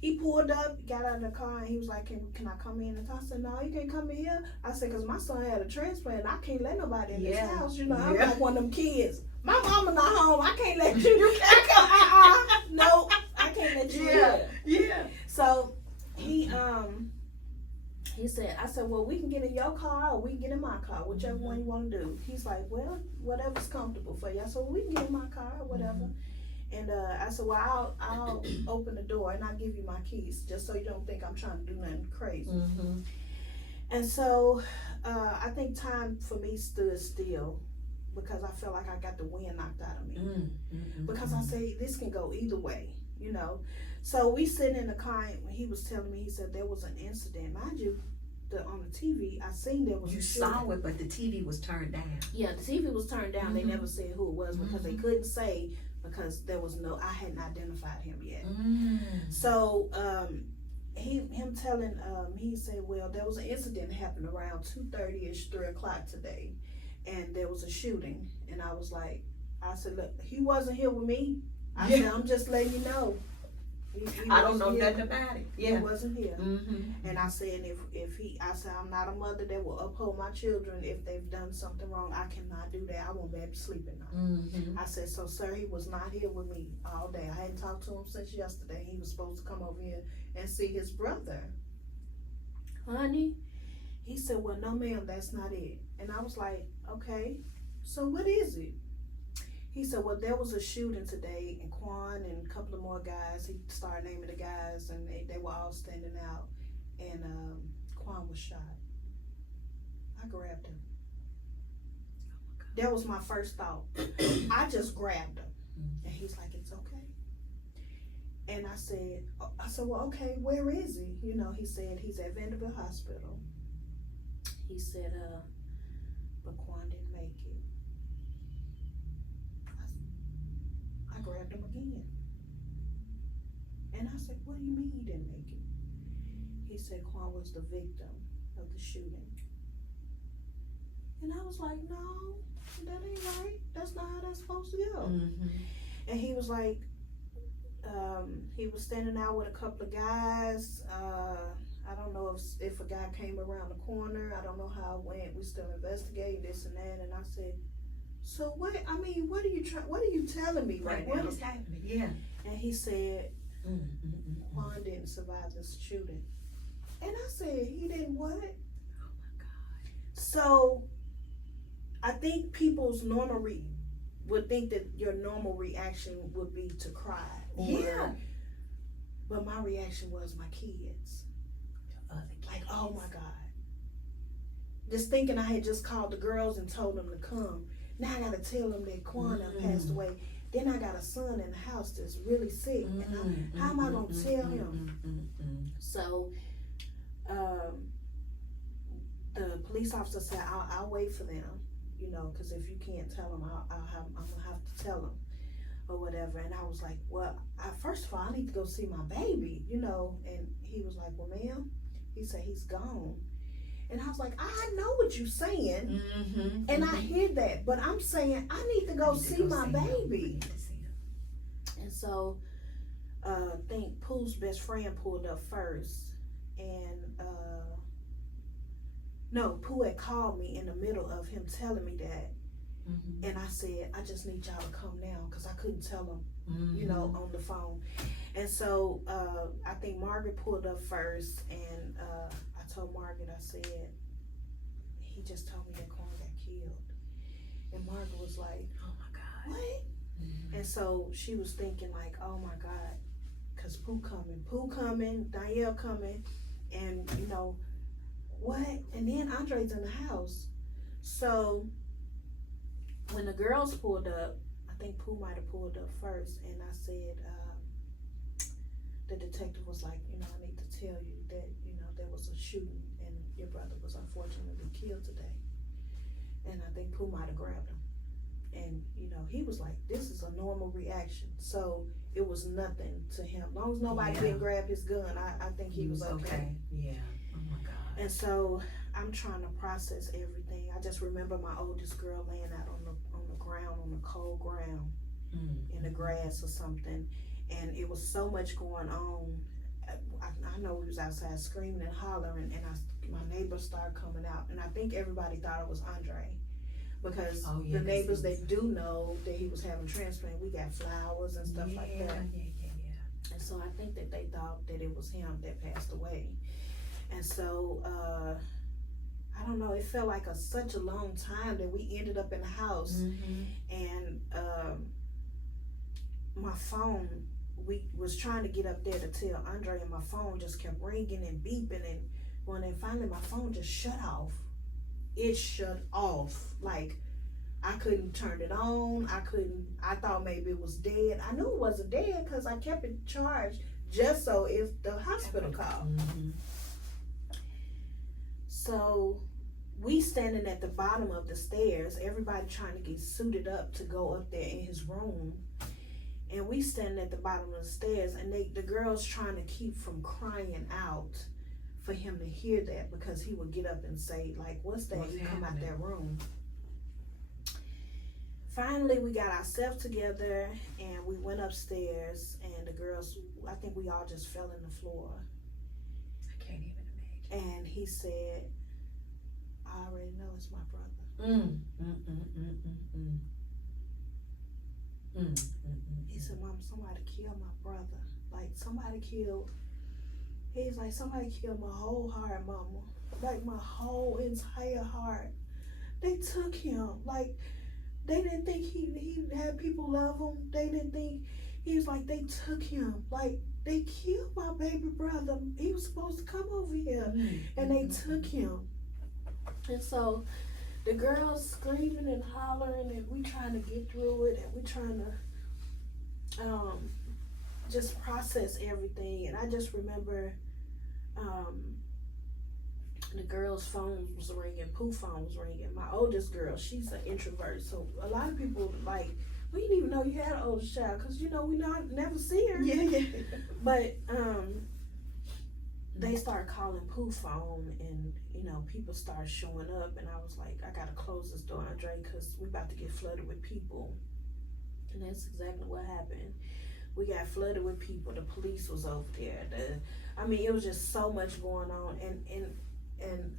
he pulled up, got out of the car, and he was like, can I come in? And I said, no, you can't come in here. I said, because my son had a transplant, and I can't let nobody in this house. You know, I'm like one of them kids. My mama not home. I can't let you. You can't come. No, I can't let you in. Yeah. So he said, I said, well, we can get in your car or we can get in my car, whichever one you want to do. He's like, well, whatever's comfortable for you. I said, well, we can get in my car or whatever. Mm-hmm. And I said, well, I'll open the door and I'll give you my keys, just so you don't think I'm trying to do nothing crazy. Mm-hmm. And so I think time for me stood still, because I felt like I got the wind knocked out of me. Mm-hmm. Because I say, this can go either way, you know. So we sitting in the car, and he was telling me, he said there was an incident. Mind you, on the TV, I seen there was You saw it, but the TV was turned down. Yeah, the TV was turned down. Mm-hmm. They never said who it was, because they couldn't say, because there was no, I hadn't identified him yet. Mm. So him telling, he said, well, there was an incident that happened around 2:30ish, 3 o'clock today, and there was a shooting. And I was like, I said, look, he wasn't here with me. I said, I'm just letting you know. He I don't know nothing about it. Yeah. He wasn't here. Mm-hmm. And I said, I said, I'm not a mother that will uphold my children if they've done something wrong. I cannot do that. I won't be able to sleep at night. Mm-hmm. I said, so sir, he was not here with me all day. I hadn't talked to him since yesterday. He was supposed to come over here and see his brother. Honey, he said, well, no ma'am, that's not it. And I was like, okay, so what is it? He said, well, there was a shooting today, and Quan and a couple of more guys, he started naming the guys, and they were all standing out, and Quan was shot. I grabbed him. That was my first thought. I just grabbed him. And he's like, it's okay. And I said, well, okay, where is he? You know, he said he's at Vanderbilt Hospital. He said, but Quan didn't make it. I grabbed him again. And I said, what do you mean he didn't make it? He said Quan was the victim of the shooting. And I was like, no, that ain't right. That's not how that's supposed to go. Mm-hmm. And he was like, he was standing out with a couple of guys. I don't know if a guy came around the corner. I don't know how it went. We still investigating this and that. And I said, so what? I mean, what are you telling me right now? What is happening? Yeah. And he said, Quan didn't survive this shooting. And I said, he didn't what? Oh my God. So I think people's would think that your normal reaction would be to cry. Yeah. But my reaction was my kids. Like, oh my God. Just thinking I had just called the girls and told them to come. Now I gotta tell them that Quan passed away. Then I got a son in the house that's really sick. And how am I gonna tell him? So the police officer said, I'll wait for them, you know, because if you can't tell them, I'm gonna have to tell them or whatever. And I was like, well, first of all, I need to go see my baby, you know. And he was like, well, ma'am, he said he's gone. And I was like, I know what you're saying, and I hear that, but I'm saying I need to go see my baby. And so I think Pooh's best friend pulled up first, and no, Pooh had called me in the middle of him telling me that, and I said, I just need y'all to come now, because I couldn't tell him, you know, on the phone. And so I think Margaret pulled up first, and I told Margaret, I said, he just told me that Quan got killed. And Margaret was like, oh my God, what? And so she was thinking like, oh my God, because Pooh coming, Danielle coming, and you know, what? And then Andre's in the house. So when the girls pulled up, I think Pooh might have pulled up first, and I said, the detective was like, you know, I need to tell you that, you know, there was a shooting and your brother was unfortunately killed today. And I think Pooh might have grabbed him. And, you know, he was like, this is a normal reaction. So it was nothing to him. As long as nobody didn't grab his gun, I think he was okay. Yeah. Oh my God. And so I'm trying to process everything. I just remember my oldest girl laying out on the ground, on the cold ground, in the grass or something. And it was so much going on. I know we was outside screaming and hollering, and my neighbors started coming out, and I think everybody thought it was Andre, because the neighbors, they do know that he was having transplant. We got flowers and stuff like that. And so I think that they thought that it was him that passed away. And so I don't know, it felt like such a long time that we ended up in the house. And my phone, we was trying to get up there to tell Andre, and my phone just kept ringing and beeping, and then finally my phone just shut off. It shut off. Like, I couldn't turn it on. I thought maybe it was dead. I knew it wasn't dead because I kept it charged just so if the hospital called. So we standing at the bottom of the stairs, everybody trying to get suited up to go up there in his room. And we standing at the bottom of the stairs, and the girls trying to keep from crying out for him to hear that, because he would get up and say, like, what's that? He come out that room. Finally, we got ourselves together, and we went upstairs, and the girls, I think we all just fell on the floor. I can't even imagine. And he said, I already know it's my brother. He said, Mom, somebody killed my brother. Like, somebody killed, he's like, somebody killed my whole heart, Mama. Like, my whole entire heart. They took him. Like, they didn't think he had people love him. They didn't think, he was like, they took him. Like, they killed my baby brother. He was supposed to come over here. And they took him. And so the girls screaming and hollering, and we trying to get through it, and we trying to just process everything. And I just remember the girl's phone was ringing, Pooh's phone was ringing. My oldest girl, she's an introvert, so a lot of people like, we didn't even know you had an oldest child, because you know we never see her. But they started calling Pooh's phone, and you know, people started showing up, and I was like, I gotta close this door, Andre, because we about to get flooded with people. And that's exactly what happened. We got flooded with people. The police was over there. I mean, it was just so much going on, and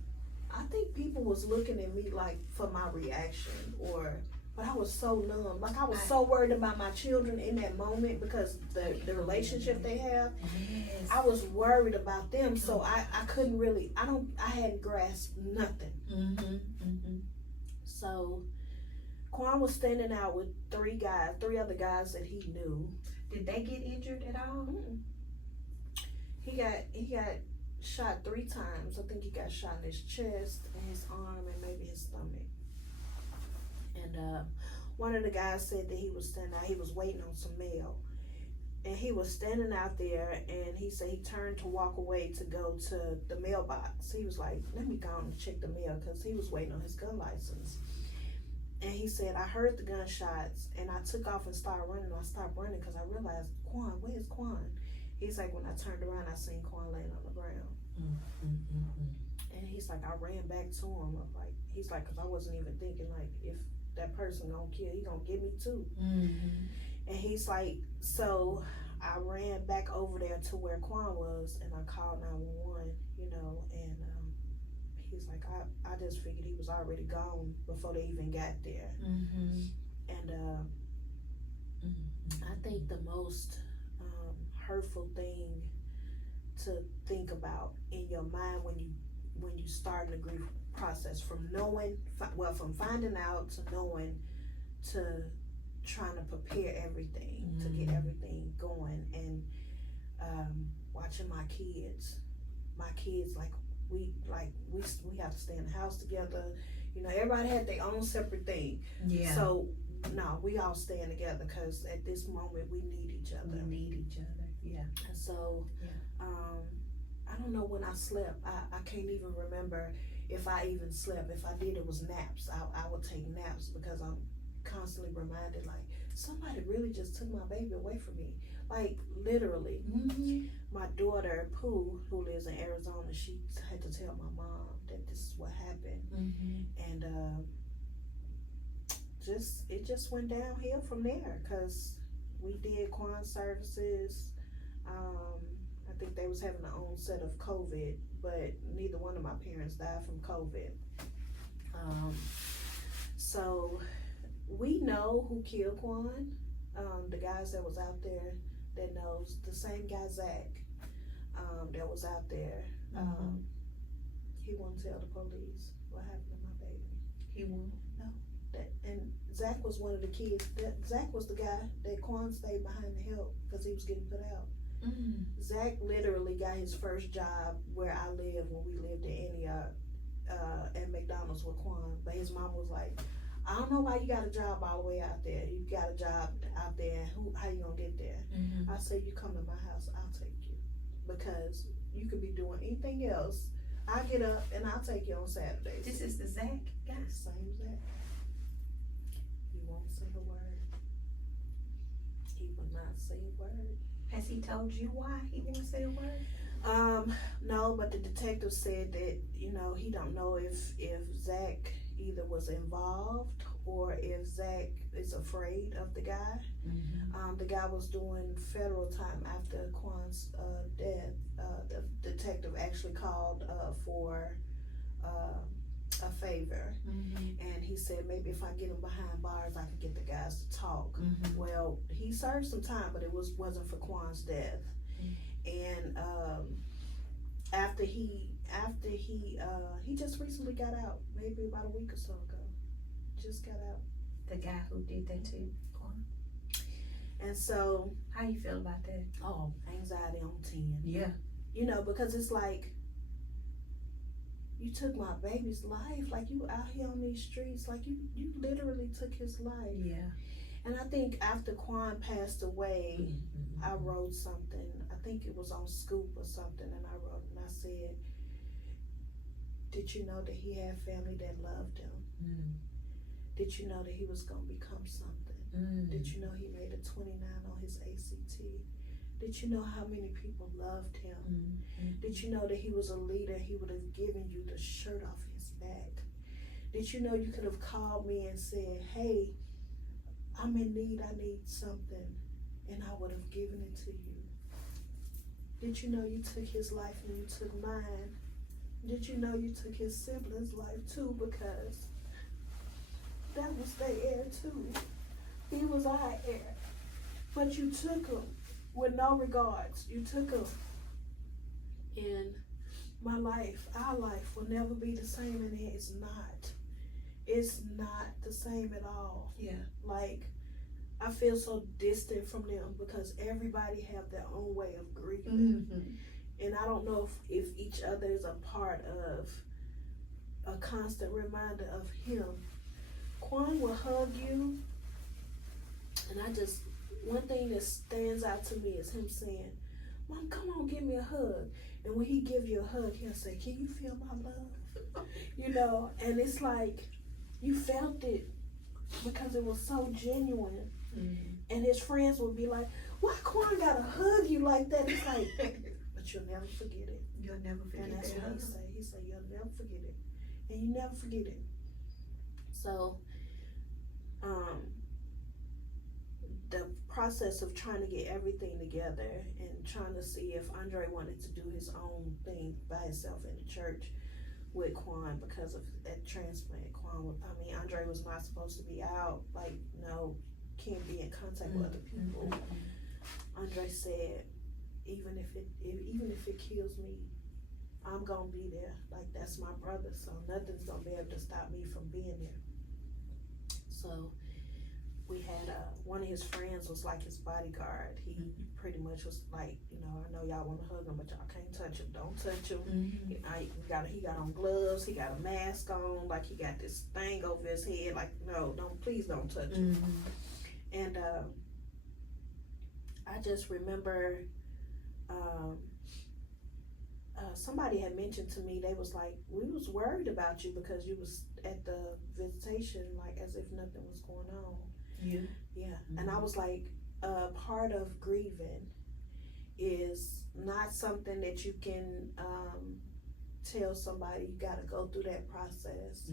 I think people was looking at me like for my reaction, but I was so numb. Like, I was so worried about my children in that moment, because the relationship they have. I was worried about them, so I couldn't really, I hadn't grasped nothing. So Quan was standing out with three other guys that he knew. Did they get injured at all? He got shot 3 times. I think he got shot in his chest and his arm and maybe his stomach. And one of the guys said that he was standing out, he was waiting on some mail. And he was standing out there, and he said he turned to walk away to go to the mailbox. He was like, let me go and check the mail, because he was waiting on his gun license. And he said, I heard the gunshots, and I took off and started running. I stopped running because I realized, Quan, where's Quan? He's like, when I turned around, I seen Quan laying on the ground. And he's like, I ran back to him. He's like, because I wasn't even thinking, like, if that person gonna kill, he gonna get me too. And he's like, so I ran back over there to where Quan was, and I called 911, you know, and he's like, I just figured he was already gone before they even got there. And I think the most hurtful thing to think about in your mind when you start the grief process, from finding out to knowing, to trying to prepare everything, to get everything going, and watching my kids, we have to stay in the house together, You know, everybody had their own separate thing. Yeah. So, no, we all stand together because at this moment we need each other. We need each other. Yeah. And so, I don't know when I slept. I can't even remember if I even slept. If I did, it was naps. I would take naps because I'm constantly reminded, like, somebody really just took my baby away from me. Like, literally. Mm-hmm. My daughter, Pooh, who lives in Arizona, she had to tell my mom that this is what happened. Mm-hmm. And it just went downhill from there because we did Quan services. I think they was having their own set of COVID, but neither one of my parents died from COVID. So we know who killed Quan. The guys that was out there that knows, the same guy Zach that was out there. He won't tell the police what happened to my baby. He won't. No. And Zach was one of the kids. Zach was the guy that Quan stayed behind to help because he was getting put out. Mm-hmm. Zach literally got his first job where I lived when we lived in Antioch at McDonald's with Quan. But his mom was like, I don't know why you got a job all the way out there. You got a job out there. How you gonna get there? Mm-hmm. I said, you come to my house, I'll take you. Because you could be doing anything else. I'll get up and I'll take you on Saturdays. This is the Zach guy. Same Zach. He won't say a word. He will not say a word. Has he told you why he won't say a word? No, but the detective said that, you know, he don't know if Zach either was involved or if Zach is afraid of the guy. Mm-hmm. The guy was doing federal time after Quan's death. The detective actually called for a favor. Mm-hmm. And he said maybe if I get him behind bars, I could get the guys to talk. Mm-hmm. Well, he served some time, but it wasn't for Quan's death. And after he just recently got out, maybe about a week or so ago. Just got out. The guy who did that to Quan. And so, How you feel about that? oh, anxiety on 10. Yeah. You know, because it's like, you took my baby's life. Like, you out here on these streets. Like, you literally took his life. Yeah. And I think after Quan passed away, Mm-hmm. I wrote something. I think it was on Scoop or something, and I wrote and I said, did you know that he had family that loved him? Mm. Did you know that he was going to become something? Mm. Did you know he made a 29 on his ACT? Did you know how many people loved him? Mm. Did you know that he was a leader? He would have given you the shirt off his back. Did you know you could have called me and said, hey, I'm in need, I need something, and I would have given it to you? Did you know you took his life and you took mine? Did you know you took his sibling's life too, because that was their heir too. He was our heir. But you took him with no regards. You took him. And my life, our life will never be the same, and it's not. It's not the same at all. Yeah. Like, I feel so distant from them because everybody have their own way of grieving. Mm-hmm. And I don't know if each other is a part of a constant reminder of him. Quan will hug you, and one thing that stands out to me is him saying, Mom, come on, give me a hug. And when he give you a hug, he'll say, can you feel my love? You know, and it's like, you felt it because it was so genuine. Mm-hmm. And his friends would be like, why Quan gotta hug you like that? It's like, but you'll never forget it. You'll never forget And that's that. what he said. He said, you'll never forget it. And you never forget it. So, the process of trying to get everything together and trying to see if Andre wanted to do his own thing by himself in the church with Quan because of that transplant. Andre was not supposed to be out, like, no, can't be in contact with other people. Mm-hmm. Andre said, even if it kills me, I'm gonna be there. Like, that's my brother, so nothing's gonna be able to stop me from being there. So we had one of his friends was like his bodyguard. He pretty much was like, you know, I know y'all want to hug him, but y'all can't touch him. Don't touch him. He got on gloves. He got a mask on. Like he got this thing over his head. Like please don't touch him. And I just remember somebody had mentioned to me, they was like, we was worried about you because you was at the visitation like as if nothing was going on. Yeah. And I was like, part of grieving is not something that you can tell somebody. You got to go through that process.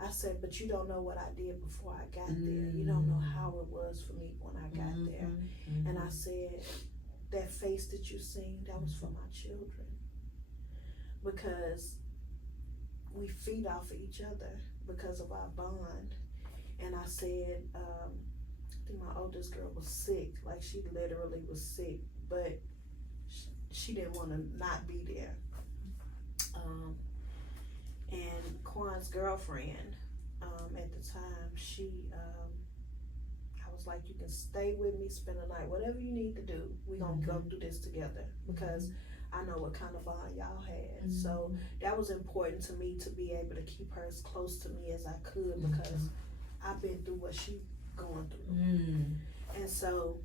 I said, but you don't know what I did before I got there. You don't know how it was for me when I got there. And I said, that face that you seen, that was for my children, because we feed off of each other because of our bond. And I said, I think my oldest girl was sick, like she literally was sick, but she didn't want to not be there. And Quan's girlfriend, at the time, I was like, you can stay with me, spend the night, whatever you need to do, we're gonna go through this together, because I know what kind of bond y'all had. So that was important to me, to be able to keep her as close to me as I could, because I've been through what she going through. And so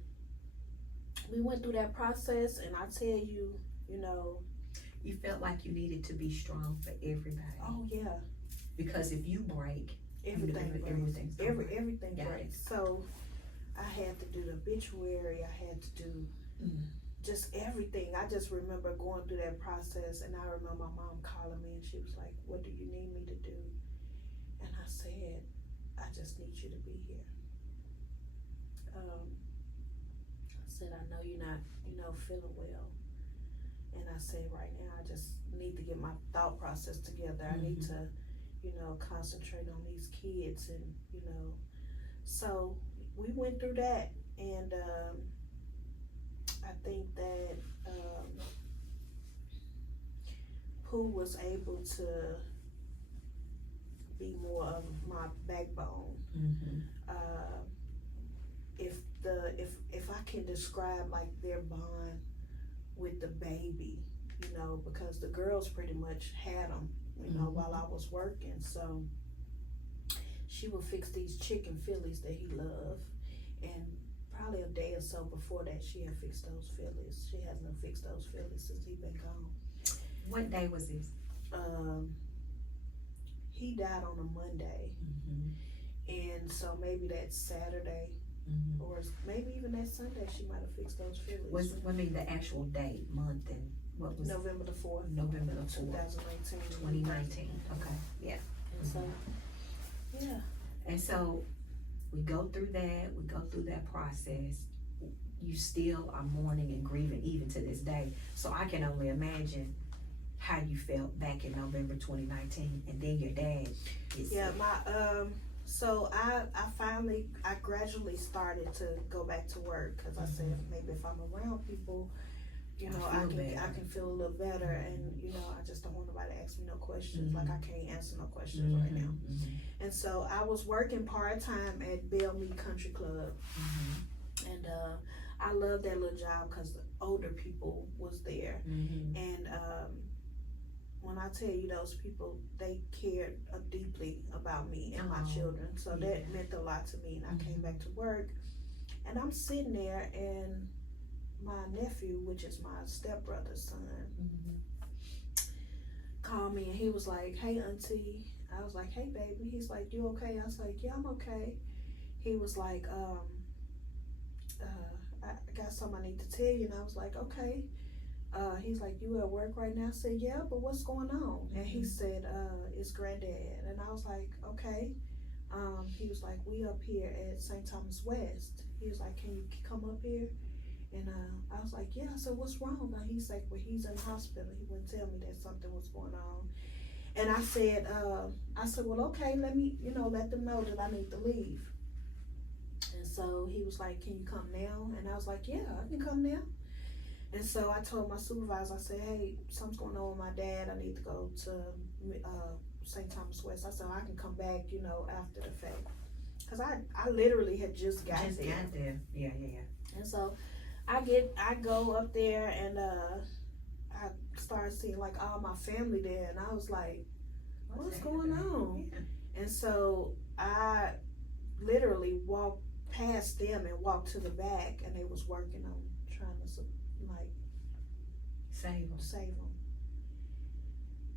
we went through that process, and I tell you, you know, you felt like you needed to be strong for everybody. Oh yeah. Because if you break, everything breaks. breaks. So I had to do the obituary, I had to do just everything. I just remember going through that process, and I remember my mom calling me, and she was like, what do you need me to do? And I said, I just need you to be here. I said, I know you're not, feeling well. And I said, right now, I just need to get my thought process together. I need to, concentrate on these kids, and, so we went through that. And I think that Pooh was able to be more of my backbone. If I can describe like their bond with the baby, because the girls pretty much had them, while I was working. So she would fix these chicken fillies that he loved, and probably a day or so before that, she had fixed those fillies. She hasn't fixed those fillies since he been gone. What day was this? He died on a Monday, and so maybe that Saturday, or maybe even that Sunday, she might have fixed those fillies. The actual date, month, and what was November the 4th. November the 4th. 2019. Okay, yeah. And so, yeah. And so we go through that process. You still are mourning and grieving even to this day. So I can only imagine how you felt back in November 2019, and then your dad is sick. So I gradually started to go back to work, because I said, maybe if I'm around people, I can feel a little better, and I just don't want nobody to ask me no questions. Like, I can't answer no questions right now. And so I was working part-time at Bellmead Country Club, and I loved that little job because the older people was there, and when I tell you, those people, they cared deeply about me and my children. So that meant a lot to me. And I came back to work, and I'm sitting there, and my nephew, which is my stepbrother's son, called me, and he was like, hey, auntie. I was like, hey, baby. He's like, you okay? I was like, yeah, I'm okay. He was like, I got something I need to tell you. And I was like, okay. He's like, you at work right now? I said, yeah, but what's going on? And he said, it's granddad. And I was like, okay. He was like, we up here at St. Thomas West. He was like, can you come up here? And I was like, yeah. I said, what's wrong? And he's like, well, he's in the hospital. He wouldn't tell me that something was going on. And I said, well, okay, let me, let them know that I need to leave. And so he was like, can you come now? And I was like, yeah, I can come now. And so I told my supervisor, I said, hey, something's going on with my dad. I need to go to St. Thomas West. I said, I can come back, after the fact. Cause I literally had just got there. Yeah. And so I go up there and I started seeing like all my family there, and I was like, what's going on? Yeah. And so I literally walked past them and walked to the back, and they was working on trying to like save them.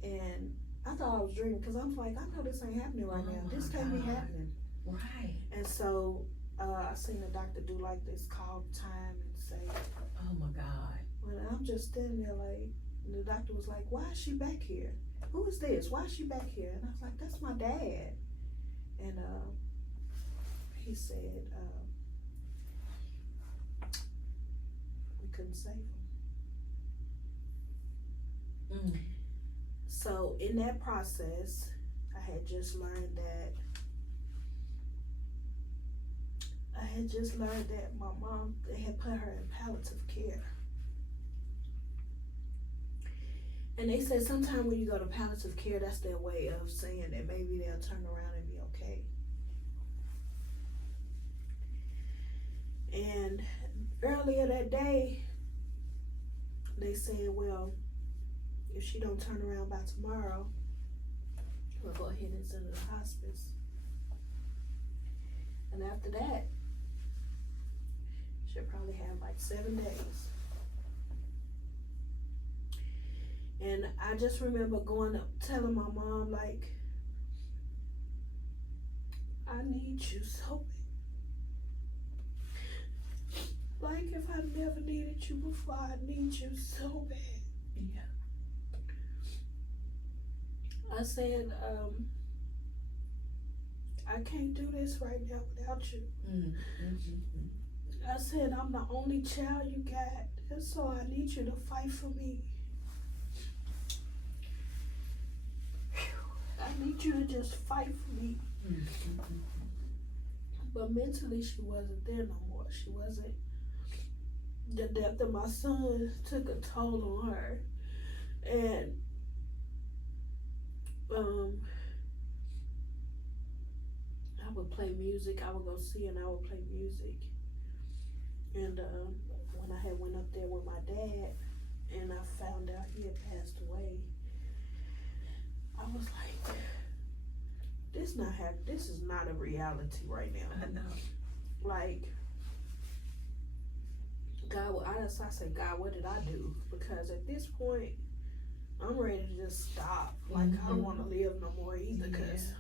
And I thought I was dreaming, because I'm like, I know this ain't happening right now. This can't be happening. Right. And so I seen the doctor do like this call time and say, oh my God. Well, I'm just standing there like, and the doctor was like, why is she back here? Who is this? Why is she back here? And I was like, that's my dad. And he said, we couldn't save him. So in that process, I had just learned that my mom, they had put her in palliative care. And they said sometime when you go to palliative care, that's their way of saying that maybe they'll turn around and be okay. And earlier that day, they said, well, if she don't turn around by tomorrow, we'll go ahead and send her to hospice. And after that, she'll probably have like 7 days. And I just remember going up, telling my mom, like, I need you so bad. Like, if I never needed you before, I need you so bad. Yeah. I said, I can't do this right now without you. I said, I'm the only child you got, and so I need you to fight for me. I need you to just fight for me. But mentally, she wasn't there no more. She wasn't. The death of my son took a toll on her. And I would play music. I would go see and I would play music. And when I had went up there with my dad and I found out he had passed away, I was like, this is not a reality right now. I know. Like, God, I said, God, what did I do? Because at this point, I'm ready to just stop. Like, I don't want to live no more either. Because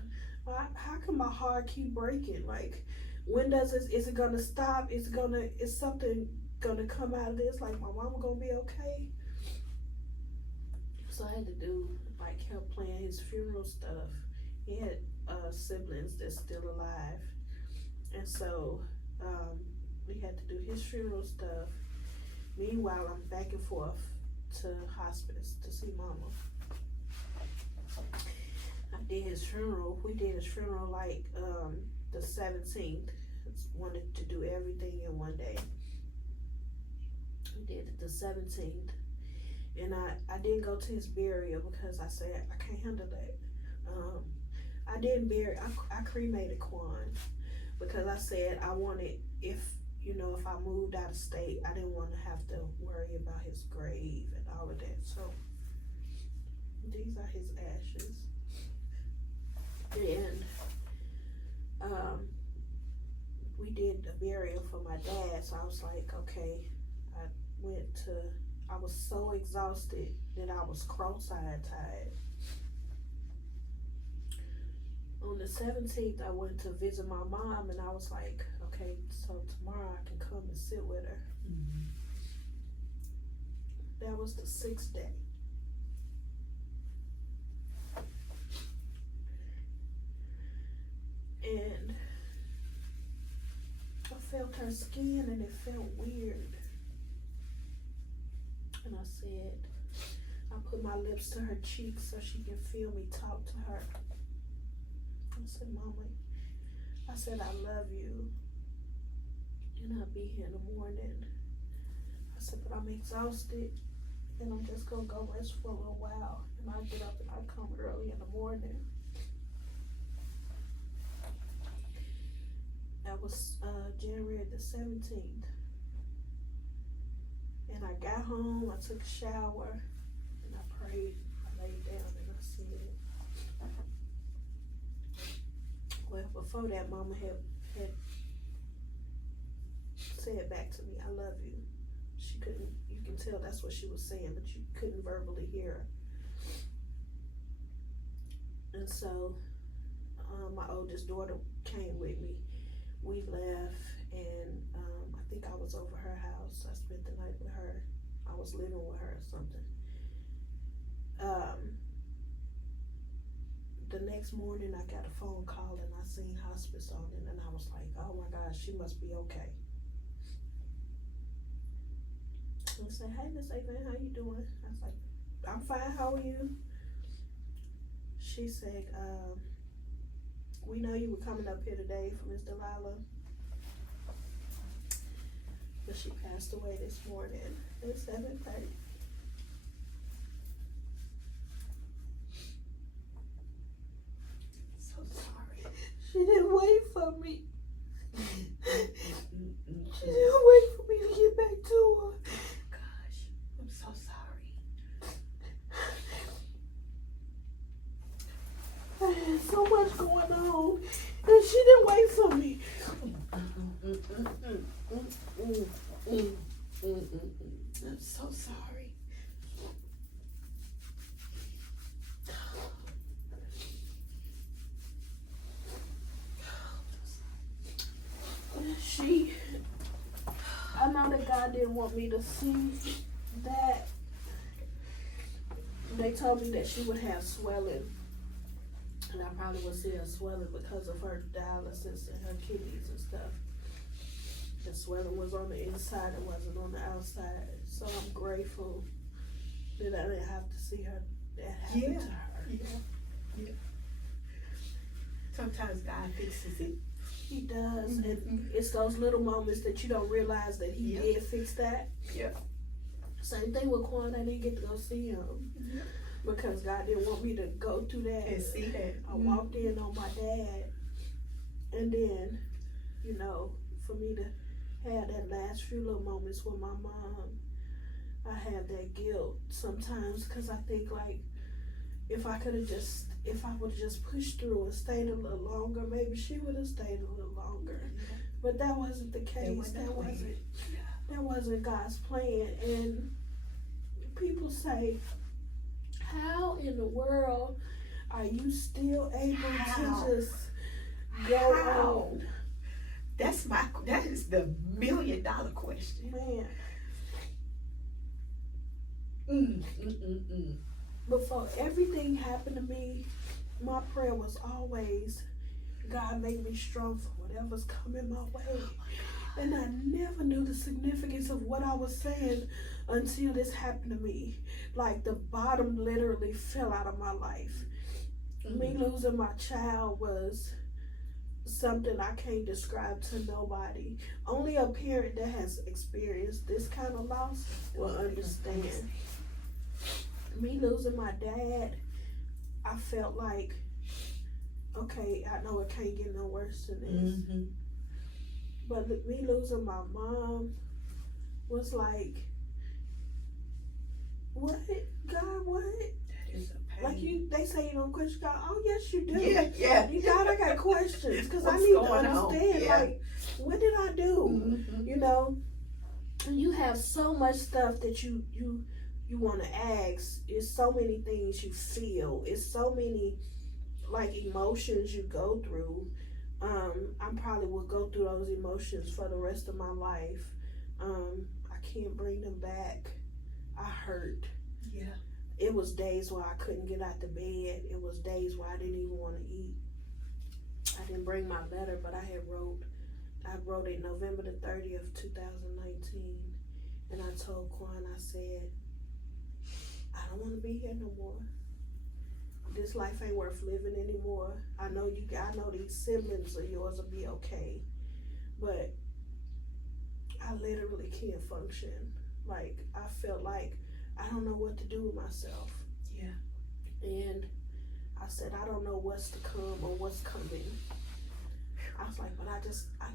how can my heart keep breaking? Like, when is it gonna stop? Is something gonna come out of this? Like, my mama gonna be okay? So I had to help plan his funeral stuff. He had siblings that's still alive, and so we had to do his funeral stuff. Meanwhile, I'm back and forth to hospice to see mama. I did his funeral. We did his funeral like the 17th. Wanted to do everything in one day. We did it the 17th. And I didn't go to his burial because I said, I can't handle that. I didn't bury, I cremated Quan because I said I wanted, if I moved out of state, I didn't want to have to worry about his grave and all of that. So these are his ashes. And we did the burial for my dad. So I was like, okay, I was so exhausted that I was cross-eyed tired. On the 17th, I went to visit my mom, and I was like, okay, so tomorrow I can come and sit with her. That was the 6th day. And I felt her skin, and it felt weird. And I said, I put my lips to her cheeks so she can feel me talk to her. I said, Mama, I said, I love you. And I'll be here in the morning. I said, but I'm exhausted. And I'm just going to go rest for a little while. And I'll get up and I'll come early in the morning. That was January the 17th. And I got home, I took a shower, and I prayed. I laid down and I said, well, before that, Mama had said back to me, I love you. She couldn't, you can tell that's what she was saying, but you couldn't verbally hear her. And so, my oldest daughter came with me. We left, and I think I was over her house. I spent the night with her. I was living with her or something. The next morning, I got a phone call, and I seen hospice on it, and I was like, oh my gosh, she must be okay. I said, hey, Miss Avant, how you doing? I was like, I'm fine, how are you? She said, we know you were coming up here today for Miss Delilah, but she passed away this morning at 7:30. So sorry. She didn't wait for me. She didn't wait for me to get back to her. Gosh, I'm so sorry. I had so much going on, and she didn't wait for me. I'm so sorry. I know that God didn't want me to see that. They told me that she would have swelling, and I probably would see her swelling because of her dialysis and her kidneys and stuff. The swelling was on the inside, it wasn't on the outside. So I'm grateful that I didn't have to see her that happen to her. Yeah. Sometimes God fixes it. He does, and it's those little moments that you don't realize that he did fix that. Yeah. Same thing with Quan. I didn't get to go see him because God didn't want me to go through that And see that. I walked in on my dad, and then, you know, for me to have that last few little moments with my mom, I have that guilt sometimes because I think like if I would have just pushed through and stayed a little longer, maybe she would have stayed a little longer. Yeah. But that wasn't the case. That wasn't God's plan. And people say, how in the world are you still able to just go on? That is the $1 million question. Man. Before everything happened to me, my prayer was always, God make me strong for whatever's coming my way. And I never knew the significance of what I was saying until this happened to me. Like the bottom literally fell out of my life. Me losing my child was something I can't describe to nobody. Only a parent that has experienced this kind of loss will understand. Me losing my dad, I felt like, okay, I know it can't get no worse than this. But me losing my mom was like, what? God, what? That is a pain. Like they say you don't question God. Oh, yes, you do. Yeah. You got, I got questions because I What's need to going on? understand, Yeah. like, what did I do? You know? And you have so much stuff that you want to ask. It's so many things you feel. It's so many like emotions you go through. I probably will go through those emotions for the rest of my life. I can't bring them back. I hurt. Yeah. It was days where I couldn't get out the bed. It was days where I didn't even want to eat. I didn't bring my letter, but I wrote it November the 30th, 2019. And I told Quan, I said, I don't want to be here no more. This life ain't worth living anymore. I know these siblings of yours will be okay, but I literally can't function. Like, I felt like I don't know what to do with myself. Yeah. And I said, I don't know what's to come or what's coming. I was like, but I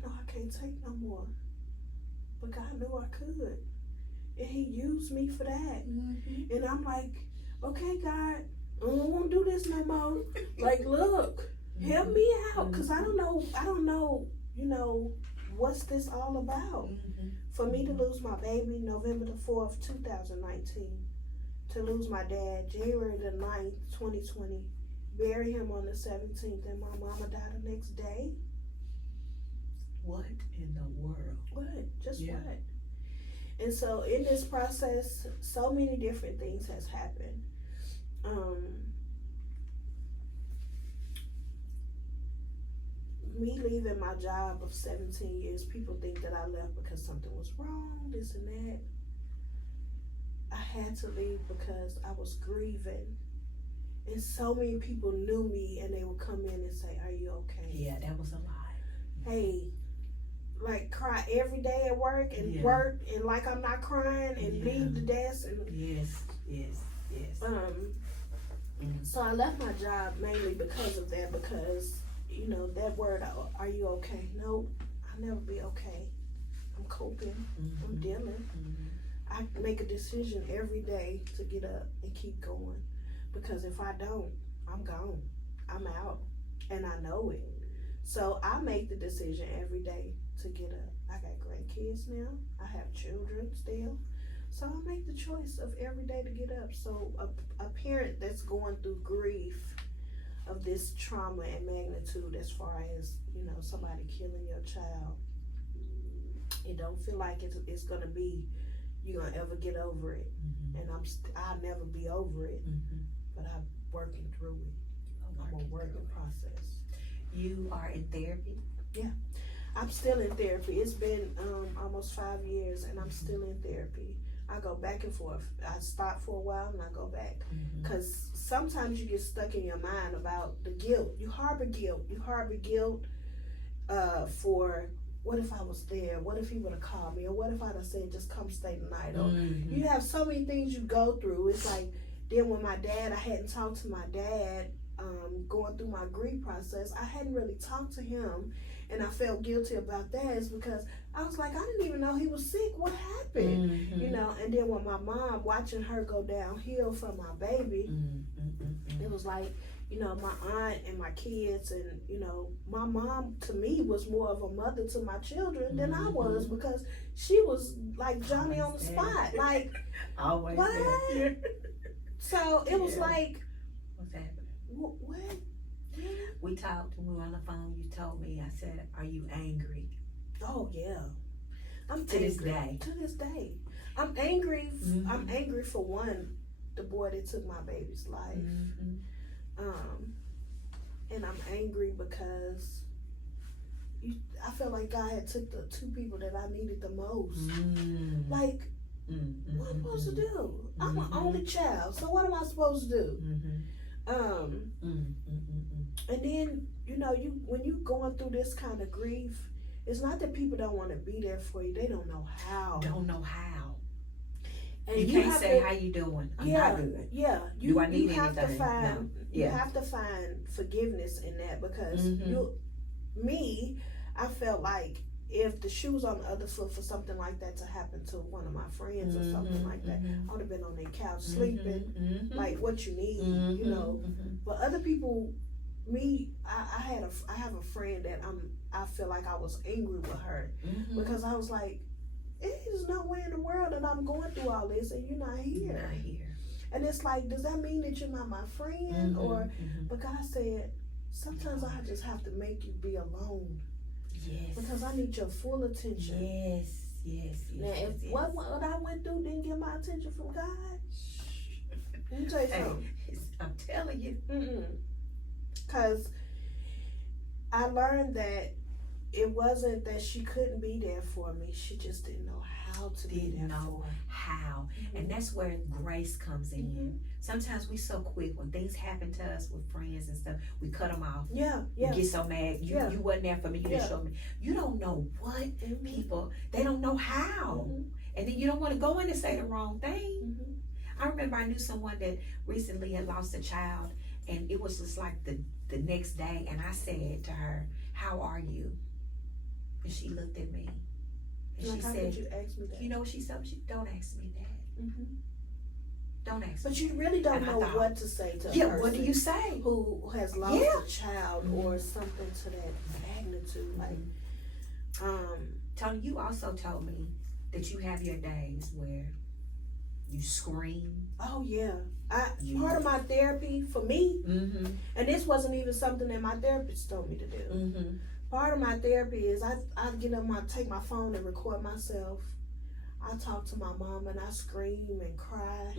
know I can't take no more. But God knew I could. And he used me for that. And I'm like, okay, God, I don't want to do this no more. Like, look, help me out. Because I don't know, what's this all about. For me to lose my baby November the 4th, 2019. To lose my dad January the 9th, 2020. Bury him on the 17th. And my mama died the next day. What in the world? What? Just what? And so in this process, so many different things has happened. Me leaving my job of 17 years, people think that I left because something was wrong, this and that. I had to leave because I was grieving. And so many people knew me and they would come in and say, are you okay? Yeah, that was a lie. Hey, like cry every day at work and work and like I'm not crying and leave the desk and yes. So I left my job mainly because of that, because that word, are you okay? Nope, I'll never be okay. I'm coping. I'm dealing. I make a decision every day to get up and keep going, because if I don't, I'm gone. I'm out, and I know it. So I make the decision every day to get up. I got grandkids now. I have children still. So I make the choice of every day to get up. So a parent that's going through grief of this trauma and magnitude, as far as, somebody killing your child, it don't feel like it's going to be, you're going to ever get over it. And I'll never be over it, but I'm working through it. I'm a working process. You are in therapy? Yeah. I'm still in therapy. It's been almost 5 years, and I'm still in therapy. I go back and forth. I stop for a while and I go back. Because sometimes you get stuck in your mind about the guilt. You harbor guilt. You harbor guilt for, what if I was there? What if he would have called me? Or what if I'd have said, just come stay the night? Or you have so many things you go through. It's like, then when my dad, I hadn't talked to my dad, going through my grief process, I hadn't really talked to him, and I felt guilty about that. Is because I was like, I didn't even know he was sick. What happened? And then when my mom, watching her go downhill from my baby, it was like, my aunt and my kids, and my mom to me was more of a mother to my children than I was, because she was like Johnny on the spot, like always what? There. So it was like, what's happening? What? We talked when we were on the phone. You told me, I said, are you angry? Oh yeah, I'm to angry. This day. To this day, I'm angry. I'm angry for one, the boy that took my baby's life. And I'm angry because I felt like God had took the two people that I needed the most. Like, what am I supposed to do? I'm an only child, so what am I supposed to do? And then, when you going through this kind of grief, it's not that people don't want to be there for you. They don't know how. And you can't say, how you doing? I'm not good. Yeah. Do I need you have anything? To find, No. You have to find forgiveness in that, because I felt like if the shoe was on the other foot for something like that to happen to one of my friends or something like that, I would have been on their couch sleeping, like what you need, But other people, I have a friend that I feel like I was angry with her because I was like, there's no way in the world that I'm going through all this and you're not here. Not here. And it's like, does that mean that you're not my friend? Or, but God said, sometimes I just have to make you be alone. Yes. Because I need your full attention. Yes. Now, if what I went through didn't get my attention from God, let me tell you something. I'm telling you. Because I learned that it wasn't that she couldn't be there for me. She just didn't know how to be there for me. How. And that's where grace comes in. Sometimes we so quick when things happen to us with friends and stuff, we cut them off. Yeah. You get so mad. You wasn't there for me. You didn't show me. You don't know what people, they don't know how. And then you don't want to go in and say the wrong thing. I remember I knew someone that recently had lost a child, and it was just like the next day, and I said to her, how are you? And she looked at me. And like, she how said, could you ask me that? you know what she said? Don't ask me that. Mm-hmm. Don't ask me. But you really don't And I know thought, what to say to a yeah, person what do you say? who has lost Yeah. a child or something to that magnitude. Like, Toni, you also told me that you have your days where you scream. oh yeah, part of my therapy for me, and this wasn't even something that my therapist told me to do. Part of my therapy is I get up, take my phone and record myself. I talk to my mom and I scream and cry.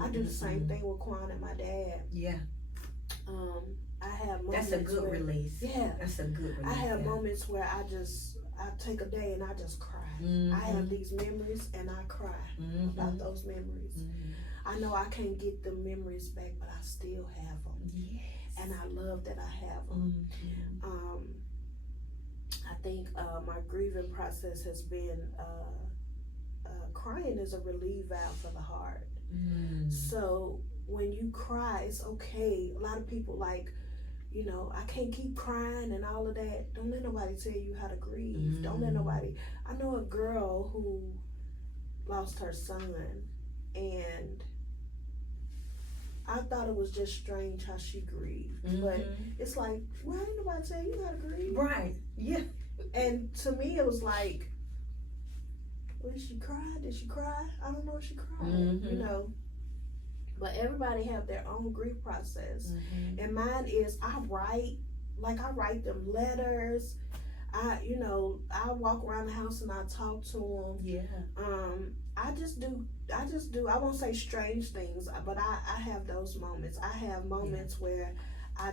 I do the same thing with Quan and my dad. Yeah. I have moments. That's a good release. Yeah. That's a good release. I have moments where I take a day and I just cry. I have these memories and I cry about those memories. I know I can't get the memories back, but I still have them. Yes. And I love that I have them. I think my grieving process has been crying is a relief valve for the heart. So when you cry, it's okay. A lot of people like, you know, I can't keep crying and all of that. Don't let nobody tell you how to grieve. Don't let nobody. I know a girl who lost her son, and I thought it was just strange how she grieved. But it's like, why ain't nobody tell you how to grieve? Right. Yeah. And to me, it was like, did she cry? Did she cry? I don't know if she cried, you know. But everybody have their own grief process. And mine is I write them letters. I walk around the house and I talk to them. Yeah. I just do, I won't say strange things, but I have those moments. I have moments where I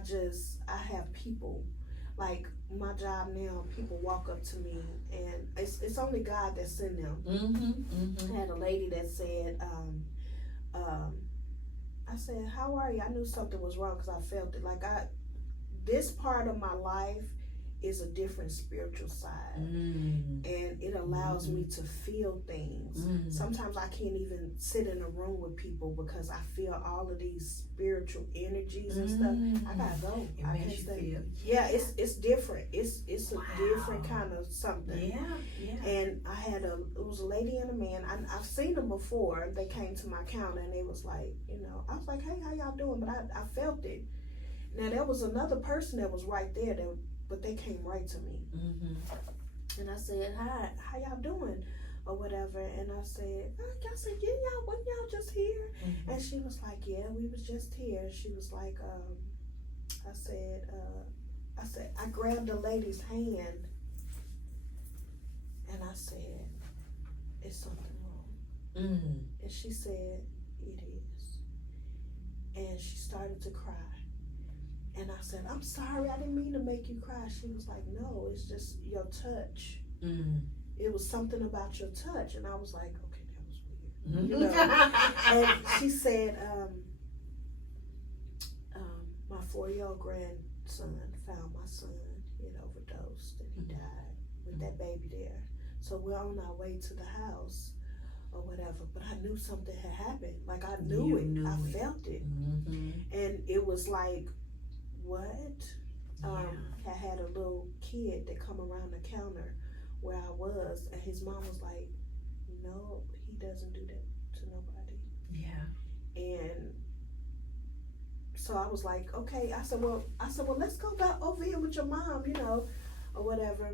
have people, like my job now, people walk up to me and it's only God that send them. I had a lady that said, I said, how are you? I knew something was wrong because I felt it. Like this part of my life is a different spiritual side. And it allows me to feel things. Sometimes I can't even sit in a room with people because I feel all of these spiritual energies and stuff. I gotta go. I can't stay. Yeah, it's different. It's a different kind of something. Yeah. And it was a lady and a man. I've seen them before. They came to my counter and they was like, I was like, hey, how y'all doing? But I felt it. Now there was another person that was right there but they came right to me. And I said, hi, how y'all doing? Or whatever. And I said, yeah, wasn't y'all just here? And she was like, yeah, we was just here. She was like, I said, I grabbed the lady's hand and I said, is something wrong? And she said, it is. And she started to cry. And I said, I'm sorry, I didn't mean to make you cry. She was like, no, it's just your touch. It was something about your touch. And I was like, okay, that was weird. And she said, my 4-year-old grandson found my son. He had overdosed and he died with that baby there. So we're on our way to the house or whatever. But I knew something had happened. Like I knew it. I felt it. And it was like, what? I had a little kid that come around the counter where I was, and his mom was like, no, he doesn't do that to nobody. Yeah. And so I was like, okay. I said, well, let's go back over here with your mom, or whatever.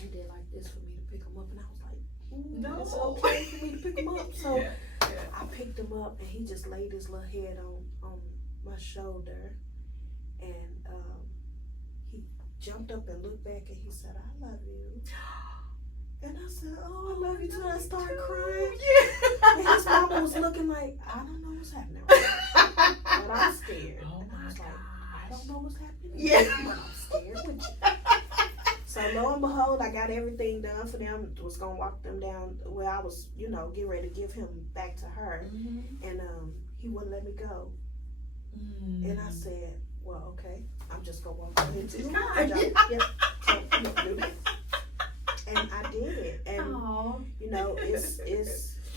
He did like this for me to pick him up, and I was like, no, it's okay for me to pick him up. So I picked him up, and he just laid his little head on my shoulder. And he jumped up and looked back and he said, I love you. And I said, oh, I love you too. And I started crying. And his mama was looking like, I don't know what's happening right now. But I'm scared. And I was like, I don't know what's happening. But I'm scared with you. So lo and behold, I got everything done for them. Was going to walk them down where I was, getting ready to give him back to her. And he wouldn't let me go. And I said, well, okay, I'm just gonna walk into his car. And I did it. And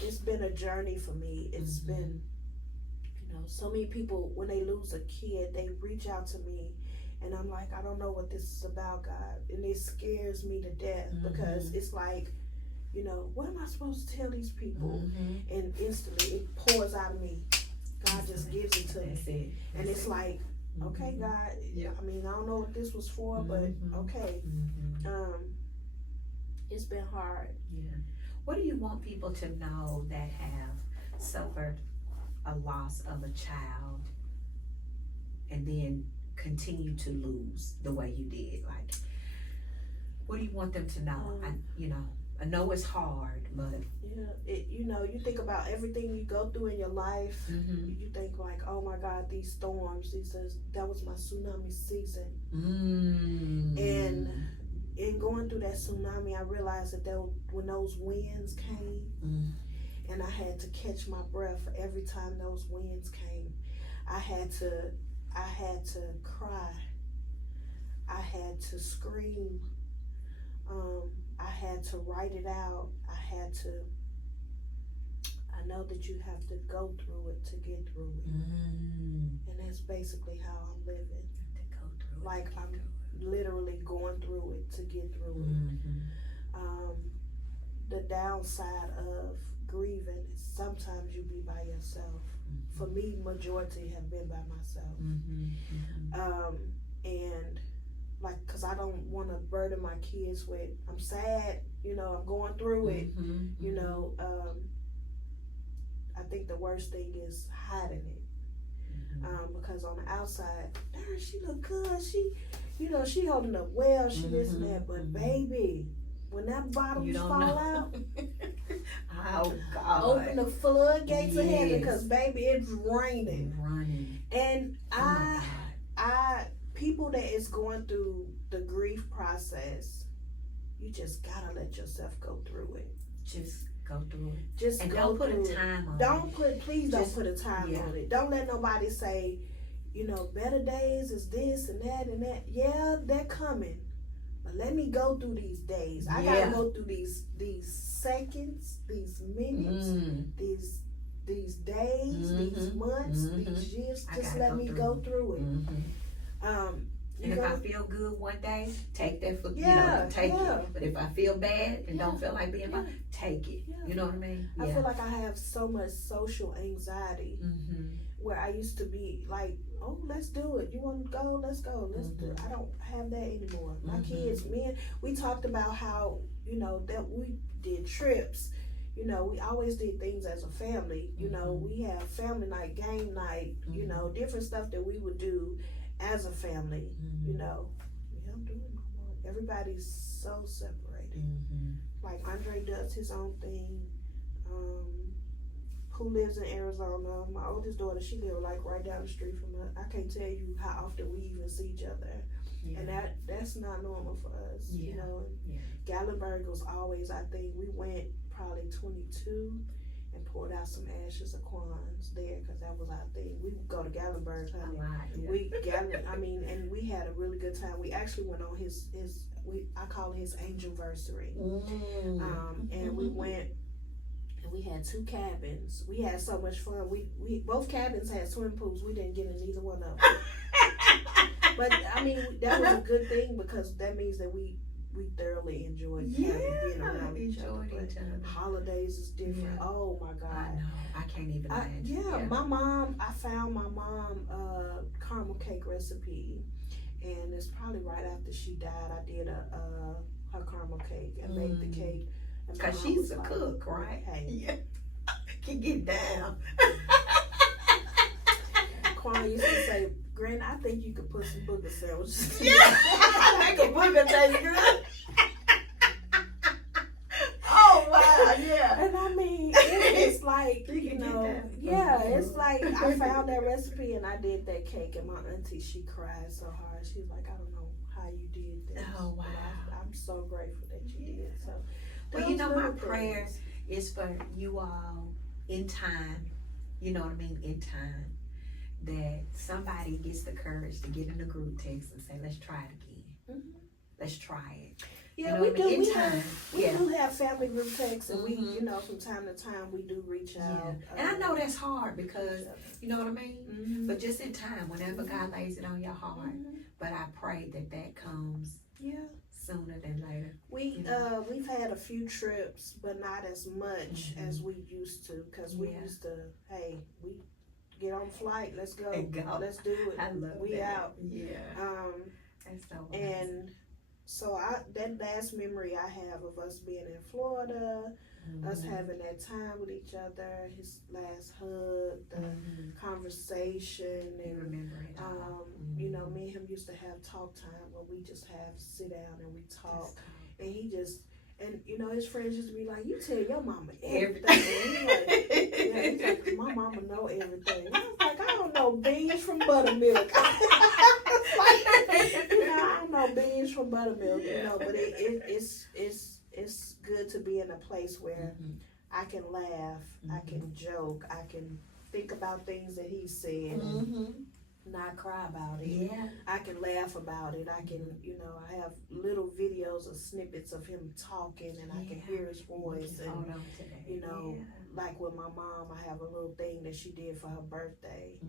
it's been a journey for me. It's been, so many people when they lose a kid, they reach out to me And I'm like, I don't know what this is about, God. And it scares me to death because it's like, you know, what am I supposed to tell these people? And instantly it pours out of me. God just gives it to me. And it's like, okay, God, I mean, I don't know what this was for, but okay. It's been hard. Yeah. What do you want people to know that have suffered a loss of a child and then continue to lose the way you did? Like, what do you want them to know? I know it's hard, but you know, you think about everything you go through in your life. You think like, oh my God, these storms. That was my tsunami season. And in going through that tsunami, I realized that when those winds came, and I had to catch my breath every time those winds came. I had to cry. I had to scream. I had to write it out. I know that you have to go through it to get through it. And that's basically how I'm living. Like I'm literally going through it to get through it. The downside of grieving is sometimes you be by yourself. For me, majority have been by myself. And like, cause I don't want to burden my kids with, I'm sad, you know, I'm going through it, you know. I think the worst thing is hiding it. Because on the outside, darn, she look good, she, you know, she holding up well, she this and that, but baby, when that bottoms fall out, oh God, open the floodgates of heaven, because baby, it's raining. And people that is going through the grief process, you just gotta let yourself go through it. Just go through it. Just and go don't put through a time on it. Please don't put a time on it. Don't let nobody say, you know, better days is this and that and that. Yeah, they're coming. But let me go through these days. I gotta go through these seconds, these minutes, these days, these months, these years. Just let me go through it. And if I feel good one day, take that for, take it. But if I feel bad and don't feel like being take it. You know what I mean? I feel like I have so much social anxiety where I used to be like, oh, let's do it. You want to go? Let's go. Let's do it. I don't have that anymore. My kids, we talked about how, you know, that we did trips. You know, we always did things as a family. You know, we have family night, game night, you know, different stuff that we would do as a family, you know. I'm doing my work. Everybody's so separated. Like Andre does his own thing. Who lives in Arizona? My oldest daughter, she lives like right down the street from us. I can't tell you how often we even see each other. And that's not normal for us. You know. Gallenberg was always our thing. We went probably 22 and poured out some ashes of Quans there, because that was our thing. We would go to Gallenberg, honey. And we had a really good time. We actually went on I call it his angelversary. And we went and we had 2 cabins. We had so much fun. We both cabins had swimming pools. We didn't get in either one of them. But I mean, that was a good thing, because that means that we thoroughly enjoyed being around each other. Holidays is different. Oh my God. I know. I can't even imagine. I found my mom caramel cake recipe, and it's probably right after she died. I did her caramel cake and made the cake. Because she's a cook, right? Hey. Can get down. Quan used to say, Granny, I think you could put some booger sandwiches. Make a booger taste good. Oh wow, And I mean, it's like, you know, it's like I found that recipe and I did that cake, and my auntie, she cried so hard. She was like, I don't know how you did this. Oh wow. I'm so grateful that you did. So, well, you know, my prayer is for you all in time. You know what I mean? In time, that somebody gets the courage to get in a group text and say, let's try it again. Let's try it. Yeah, You know we what I mean? do. In time. We do have family group texts, and we, you know, from time to time we do reach out. And I know that's hard because, you know what I mean? Mm-hmm. But just in time, whenever God lays it on your heart. But I pray that comes sooner than later. We've had a few trips, but not as much as we used to, because we used to, hey, we get on flight, let's go, let's do it. I love we that. out. Yeah. That's so nice. And so that last memory I have of us being in Florida, us having that time with each other, his last hug, the conversation, and remember it. you know, me and him used to have talk time where we just sit down and we talk, and he just. And, you know, his friends used to be like, you tell your mama everything. He's like, my mama know everything. I was like, I don't know beans from buttermilk. You know, I don't know beans from buttermilk, you know, but it's good to be in a place where I can laugh, I can joke, I can think about things that he said. Not cry about it. Yeah. I can laugh about it. I can, you know, I have little videos of snippets of him talking, and I can hear his voice. And, hold on to that. you know, like with my mom, I have a little thing that she did for her birthday.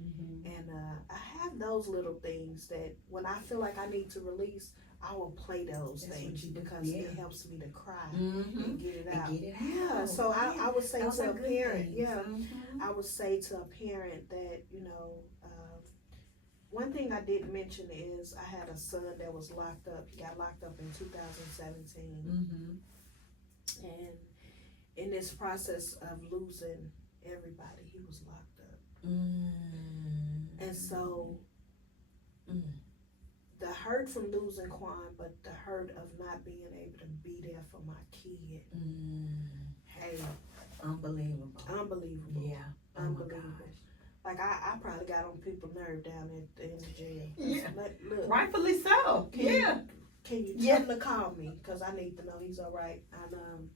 And I have those little things that when I feel like I need to release, I will play those things because it helps me to cry and get it out. Yeah, so I would say to a parent, I would say to a parent that, you know, one thing I didn't mention is I had a son that was locked up. He got locked up in 2017. And in this process of losing everybody, he was locked up. And so the hurt from losing Quan, but the hurt of not being able to be there for my kid. Hey. Unbelievable. Yeah. Oh unbelievable. Like I probably got on people's nerve down in the jail. Yeah. Look, Rightfully so. Can you tell him to call me? Because I need to know he's all right. And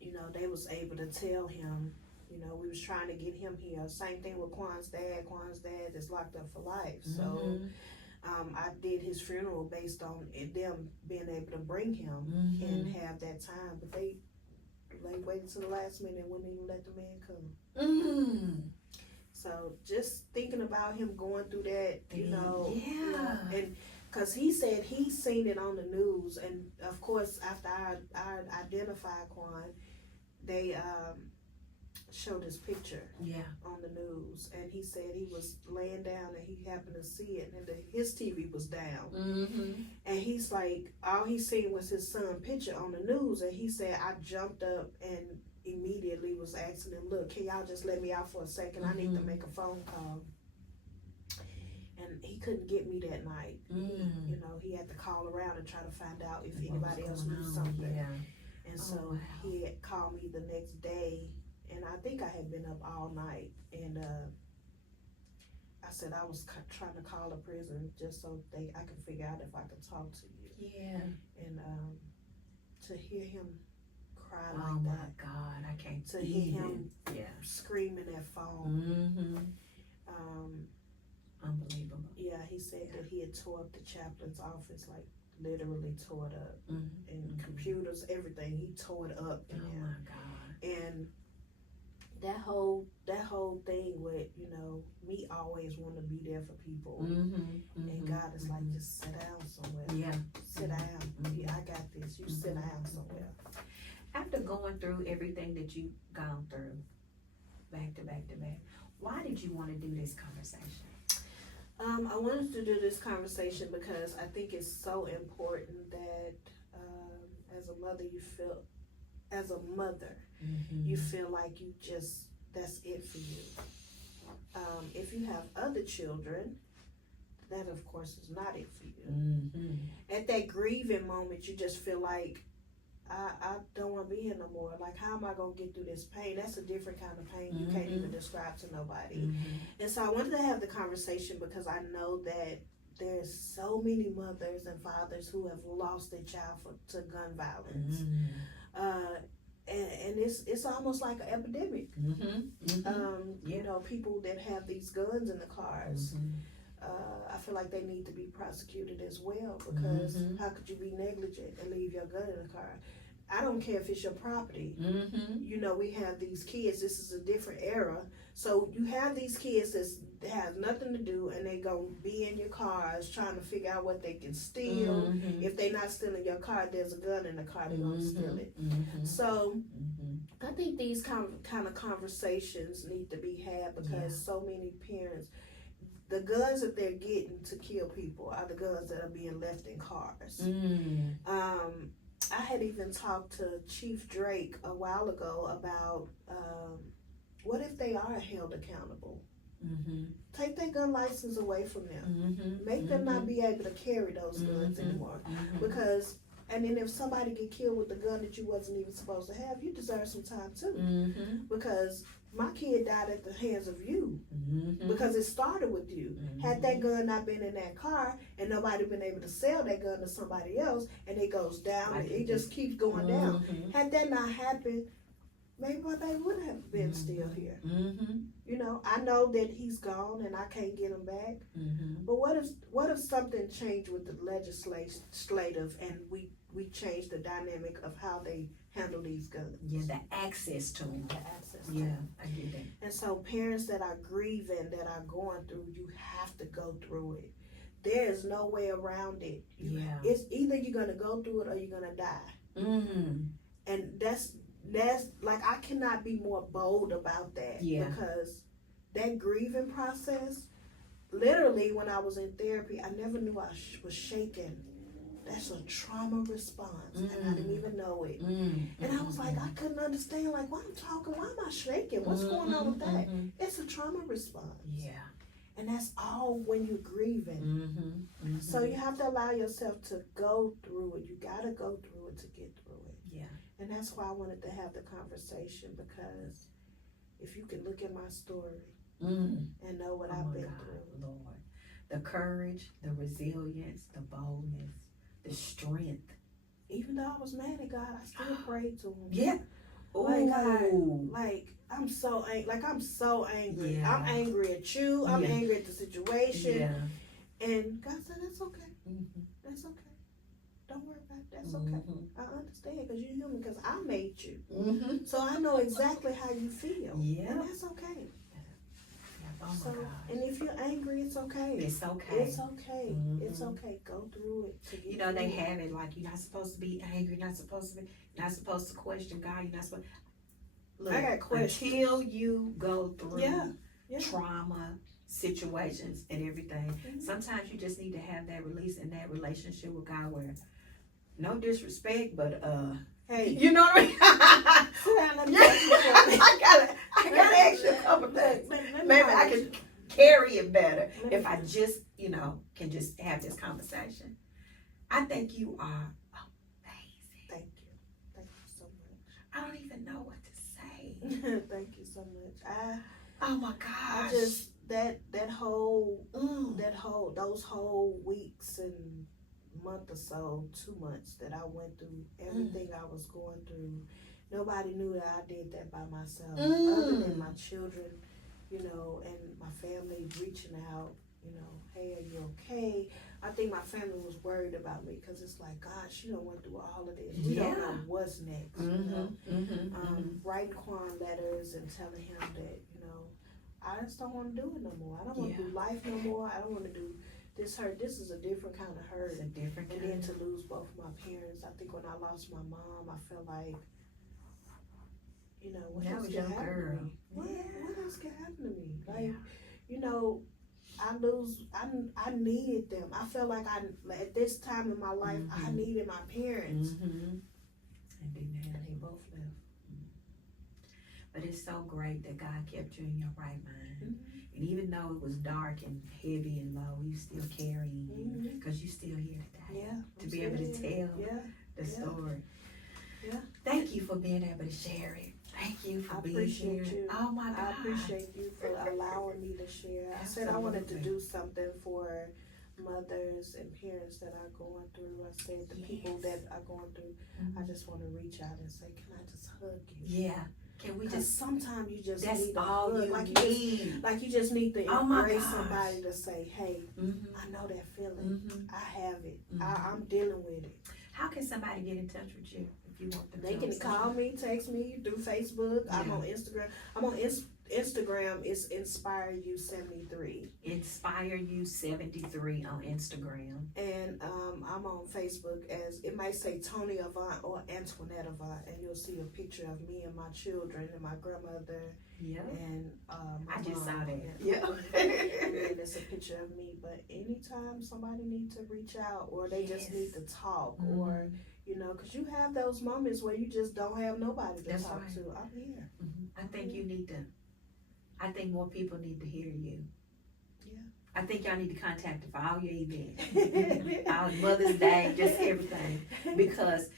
you know, they was able to tell him, you know, we was trying to get him here. Same thing with Quan's dad. Quan's dad is locked up for life. So I did his funeral based on them being able to bring him and have that time. But they waited to the last minute and wouldn't even let the man come. So just thinking about him going through that, you know, and because he said he's seen it on the news, and of course after I identified Quan, they showed his picture on the news, and he said he was laying down and he happened to see it, and his TV was down, and he's like, all he seen was his son picture on the news, and he said I jumped up and immediately was asking him, look, can y'all just let me out for a second? I need to make a phone call. And he couldn't get me that night. You know, he had to call around and try to find out if anybody else knew something. And so he had called me the next day, and I think I had been up all night. And I said I was trying to call the prison just so I could figure out if I could talk to you. And to hear him cry like that. Oh my God, I can't. To hear him screaming that phone. Unbelievable. Yeah, he said that he had tore up the chaplain's office, like literally tore it up, and computers, everything. He tore it up in there. My God. And that whole thing with, you know, me always want to be there for people, and God is like, just sit down somewhere. Sit down. I got this. You sit down somewhere. After going through everything that you've gone through, back to back to back, why did you want to do this conversation? I wanted to do this conversation because I think it's so important that as a mother, you feel like you just, that's it for you. If you have other children, that of course is not it for you. At that grieving moment, you just feel like, I don't want to be here no more. Like, how am I going to get through this pain? That's a different kind of pain you can't even describe to nobody. And so I wanted to have the conversation because I know that there's so many mothers and fathers who have lost their child to gun violence. And it's almost like an epidemic. You know, people that have these guns in the cars. I feel like they need to be prosecuted as well, because how could you be negligent and leave your gun in the car? I don't care if it's your property. You know, we have these kids. This is a different era. So you have these kids that have nothing to do, and they go be in your cars trying to figure out what they can steal. If they're not stealing your car, there's a gun in the car, they're going to steal it. So I think these kind of conversations need to be had, because so many parents, the guns that they're getting to kill people are the guns that are being left in cars. I had even talked to Chief Drake a while ago about what if they are held accountable? Take their gun license away from them. Make them not be able to carry those guns anymore. Because, and then if somebody get killed with a gun that you wasn't even supposed to have, you deserve some time too. Because my kid died at the hands of you, because it started with you. Had that gun not been in that car and nobody been able to sell that gun to somebody else, and it goes down, it just keeps going down. Had that not happened, maybe my baby wouldn't have been still here. You know, I know that he's gone and I can't get him back. But what if something changed with the legislative, and we change the dynamic of how they handle these guns? Yeah, the access to them. Yeah, I get that. And so parents that are grieving, that are going through, you have to go through it. There is no way around it. It's either you're gonna go through it or you're gonna die. And that's like, I cannot be more bold about that. Because that grieving process, literally when I was in therapy, I never knew I was shaking. That's a trauma response, and I didn't even know it. And I was like, I couldn't understand, like, why am I shaking? What's going on with that? It's a trauma response. And that's all when you're grieving. So you have to allow yourself to go through it. You gotta go through it to get through it. And that's why I wanted to have the conversation, because if you can look at my story and know what I've been through. Lord. The courage, the resilience, the boldness, the strength. Even though I was mad at God, I still prayed to him. I'm so angry. I'm angry at you. I'm angry at the situation. And God said, that's okay. That's okay. Don't worry about it. That's okay. I understand, because you're human, because I made you. So I know exactly how you feel. And that's okay. So, and if you're angry, it's okay. It's okay. It's okay. It's okay. Go through it. To get they through have it like, you're not supposed to be angry. You're not supposed to question God. You're not supposed. Look, I got questions. Until you go through trauma situations and everything, sometimes you just need to have that release in that relationship with God, where, no disrespect, but hey, you know what I mean? I gotta ask you a couple things. Maybe I can carry it better if I just, can just have this conversation. I think you are amazing. Thank you. Thank you so much. I don't even know what to say. Thank you so much. Oh my gosh. I just those whole weeks and month or so, 2 months that I went through, everything I was going through, nobody knew that I did that by myself, other than my children, and my family reaching out, hey, are you okay? I think my family was worried about me, because it's like, gosh, she done went through all of this. We don't know what's next. Writing Quan letters and telling him that, I just don't want to do it no more. I don't want to do life no more. I don't want to do this hurt. This is a different kind of hurt. It's a different kind. And then to lose both of my parents. I think when I lost my mom, I felt like, what else can happen to me? What else can happen to me? Like, I needed them. I felt like at this time in my life, I needed my parents. And then they both left. But it's so great that God kept you in your right mind. And even though it was dark and heavy and low, you still carrying you, because you're still here today. To be able to tell the story. Thank you for being able to share it. Thank you for being here. You. Oh my God. I appreciate you for allowing me to share. I said I wanted to do something for mothers and parents that are going through. I said the people that are going through, I just want to reach out and say, can I just hug you? Can we Because just? sometimes you just That's need a all hug. you Like need. you just need to Oh my embrace gosh. somebody to say, "Hey, Mm-hmm. I know that feeling. Mm-hmm. I have it. Mm-hmm. I'm dealing with it." How can somebody get in touch with you if you want them They to? can call me, text me through Facebook. I'm Yeah. on Instagram. I'm on Instagram. It's Inspire You 73. Inspire You 73 on Instagram. And I'm on Facebook as, it might say Toni Avant or Antoinette Avant, and you'll see a picture of me and my children and my grandmother Yeah. and my I just saw mom. that. Yeah. And it's a picture of me. But anytime somebody needs to reach out, or they just Yes. need to talk, Mhm. or you know, because you have those moments where you just don't have nobody to That's talk right. to. I'm here. Mhm. I think you need to. I think more people need to hear you. Yeah. I think y'all need to contact her for all your events, all Mother's Day, just everything, because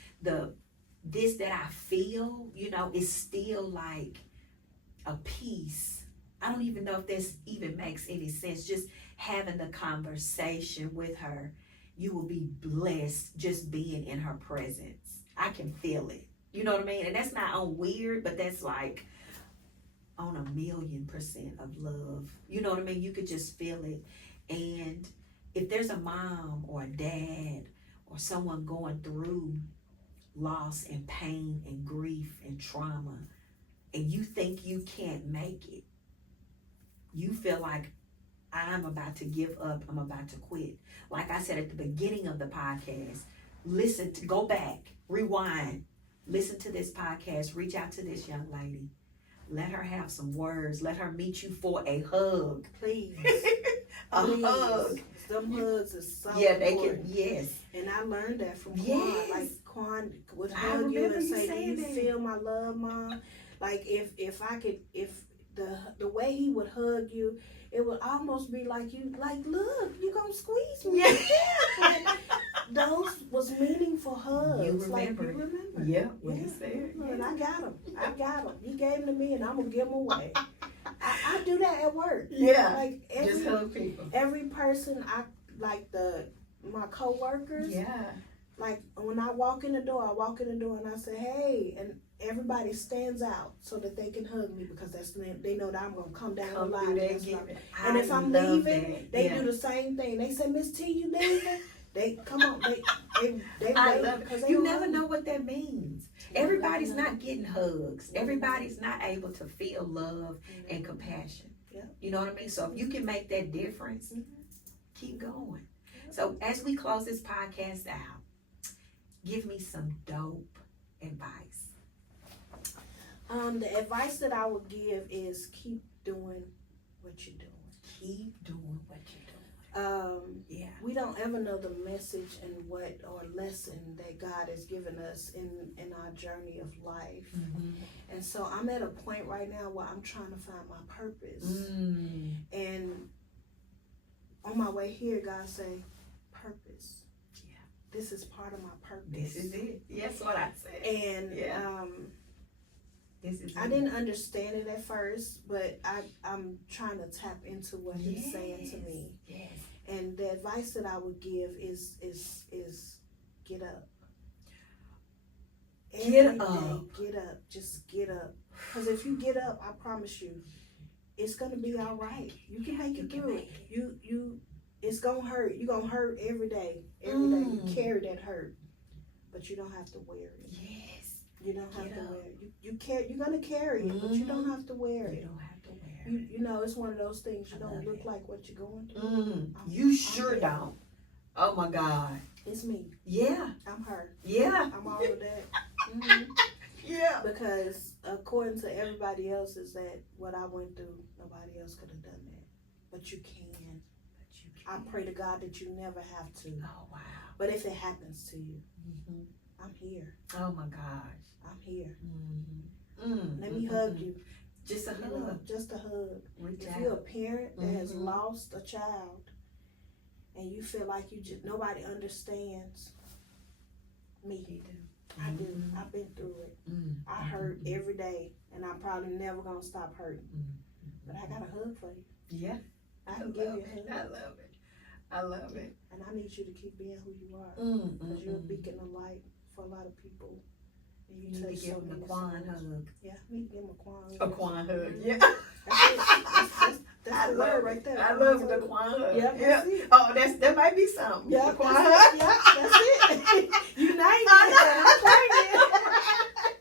this that I feel, you know, is still like a peace. I don't even know if this even makes any sense. Just having the conversation with her, you will be blessed just being in her presence. I can feel it. You know what I mean? And that's not on weird, but that's like on 1,000,000% of love. You know what I mean? You could just feel it. And if there's a mom or a dad or someone going through loss and pain and grief and trauma, and you think you can't make it, you feel like I'm about to give up, I'm about to quit. Like I said at the beginning of the podcast, go back, rewind, listen to this podcast, reach out to this young lady. Let her have some words. Let her meet you for a hug. Please. A Please. hug. Some hugs is so Yeah, they important. can, yes. And I learned that from Quan. Yes. Like Quan would I hug you remember and you say, "Do saying you that." feel my love, Mom?" Like if the way he would hug you, it would almost be like look, you gonna squeeze me. Yeah. Like, those was meaningful hugs. You Like you remember. remember. Yeah, what you said. And I got him. He gave them to me, and I'm gonna give them away. I do that at work. Yeah. Like Just hug people. every person I like my coworkers. Yeah. Like when I walk in the door and I say, "Hey," and everybody stands out so that they can hug me, because they know that I'm gonna come down the line. And if I'm leaving, they do the same thing. They say, "Miss T, you leaving?" They come on. They I love it. because You never know what that means. Everybody's not getting hugs. Everybody's not able to feel love and compassion. Yeah. You know what I mean? So if you can make that difference, keep going. So as we close this podcast out, give me some dope advice. The advice that I would give is keep doing what you're doing. Keep doing what you're doing. Yeah. We don't ever know the message and what or lesson that God has given us in our journey of life. Mm-hmm. And so I'm at a point right now where I'm trying to find my purpose. And on my way here, God say, purpose. Yeah. This is part of my purpose. This is it. Yes, what I said. And this is I didn't understand it at first, but I'm trying to tap into what He's saying to me. Yes. And the advice that I would give is get up. Get up. Get up. Just get up. Because if you get up, I promise you, it's gonna be all right. You can make it through it. It's gonna hurt. You're gonna hurt every day. Every day you carry that hurt, but you don't have to wear it. Yes. You don't have to wear it. You're gonna carry it, but you don't have to wear it. You don't have to wear it. You know, it's one of those things. You don't look like what you're going through. You sure don't. Oh my God. It's me. Yeah. I'm her. Yeah. I'm all of that. Yeah. Because according to everybody else, is that what I went through, nobody else could have done that. But you can. I pray to God that you never have to. Oh wow. But if it happens to you, I'm here. Oh my gosh. I'm here. Let me hug you. Just a hug. You know, just a hug. Reach If out. you're a parent that has lost a child and you feel like nobody understands me. I do. I've been through it. I hurt every day, and I'm probably never gonna stop hurting. But I got a hug for you. Yeah. I can give you a hug. I love it. I love it. And I need you to keep being who you are, because you're a beacon of light for a lot of people You need to give him a Quan hug. Yeah, I need to give him a Quan. A Quan hug, yeah. That's the word right there. I love the Quan hug. Yeah, that's it. Oh, that might be something. Yeah, the Quan that's hug. it. Yeah, that's it. You named it.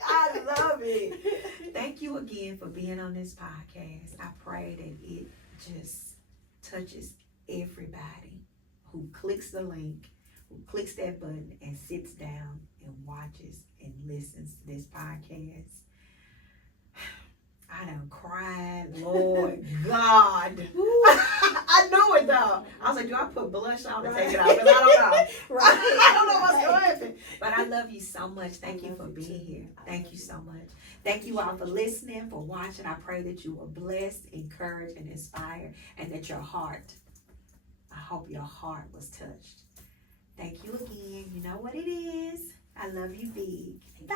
I love it. Thank you again for being on this podcast. I pray that it just touches everybody who clicks the link, who clicks that button and sits down and watches and listens to this podcast. I done cried, Lord God. I knew it though. I was like, do I put blush on to take it off? Because I don't know. Right. I don't know what's going to happen. But I love you so much. Thank you for being here. Thank you so much. Thank you all for listening, for watching. I pray that you were blessed, encouraged, and inspired, and that your heart, I hope your heart was touched. Thank you again. You know what it is. I love you big. Bye.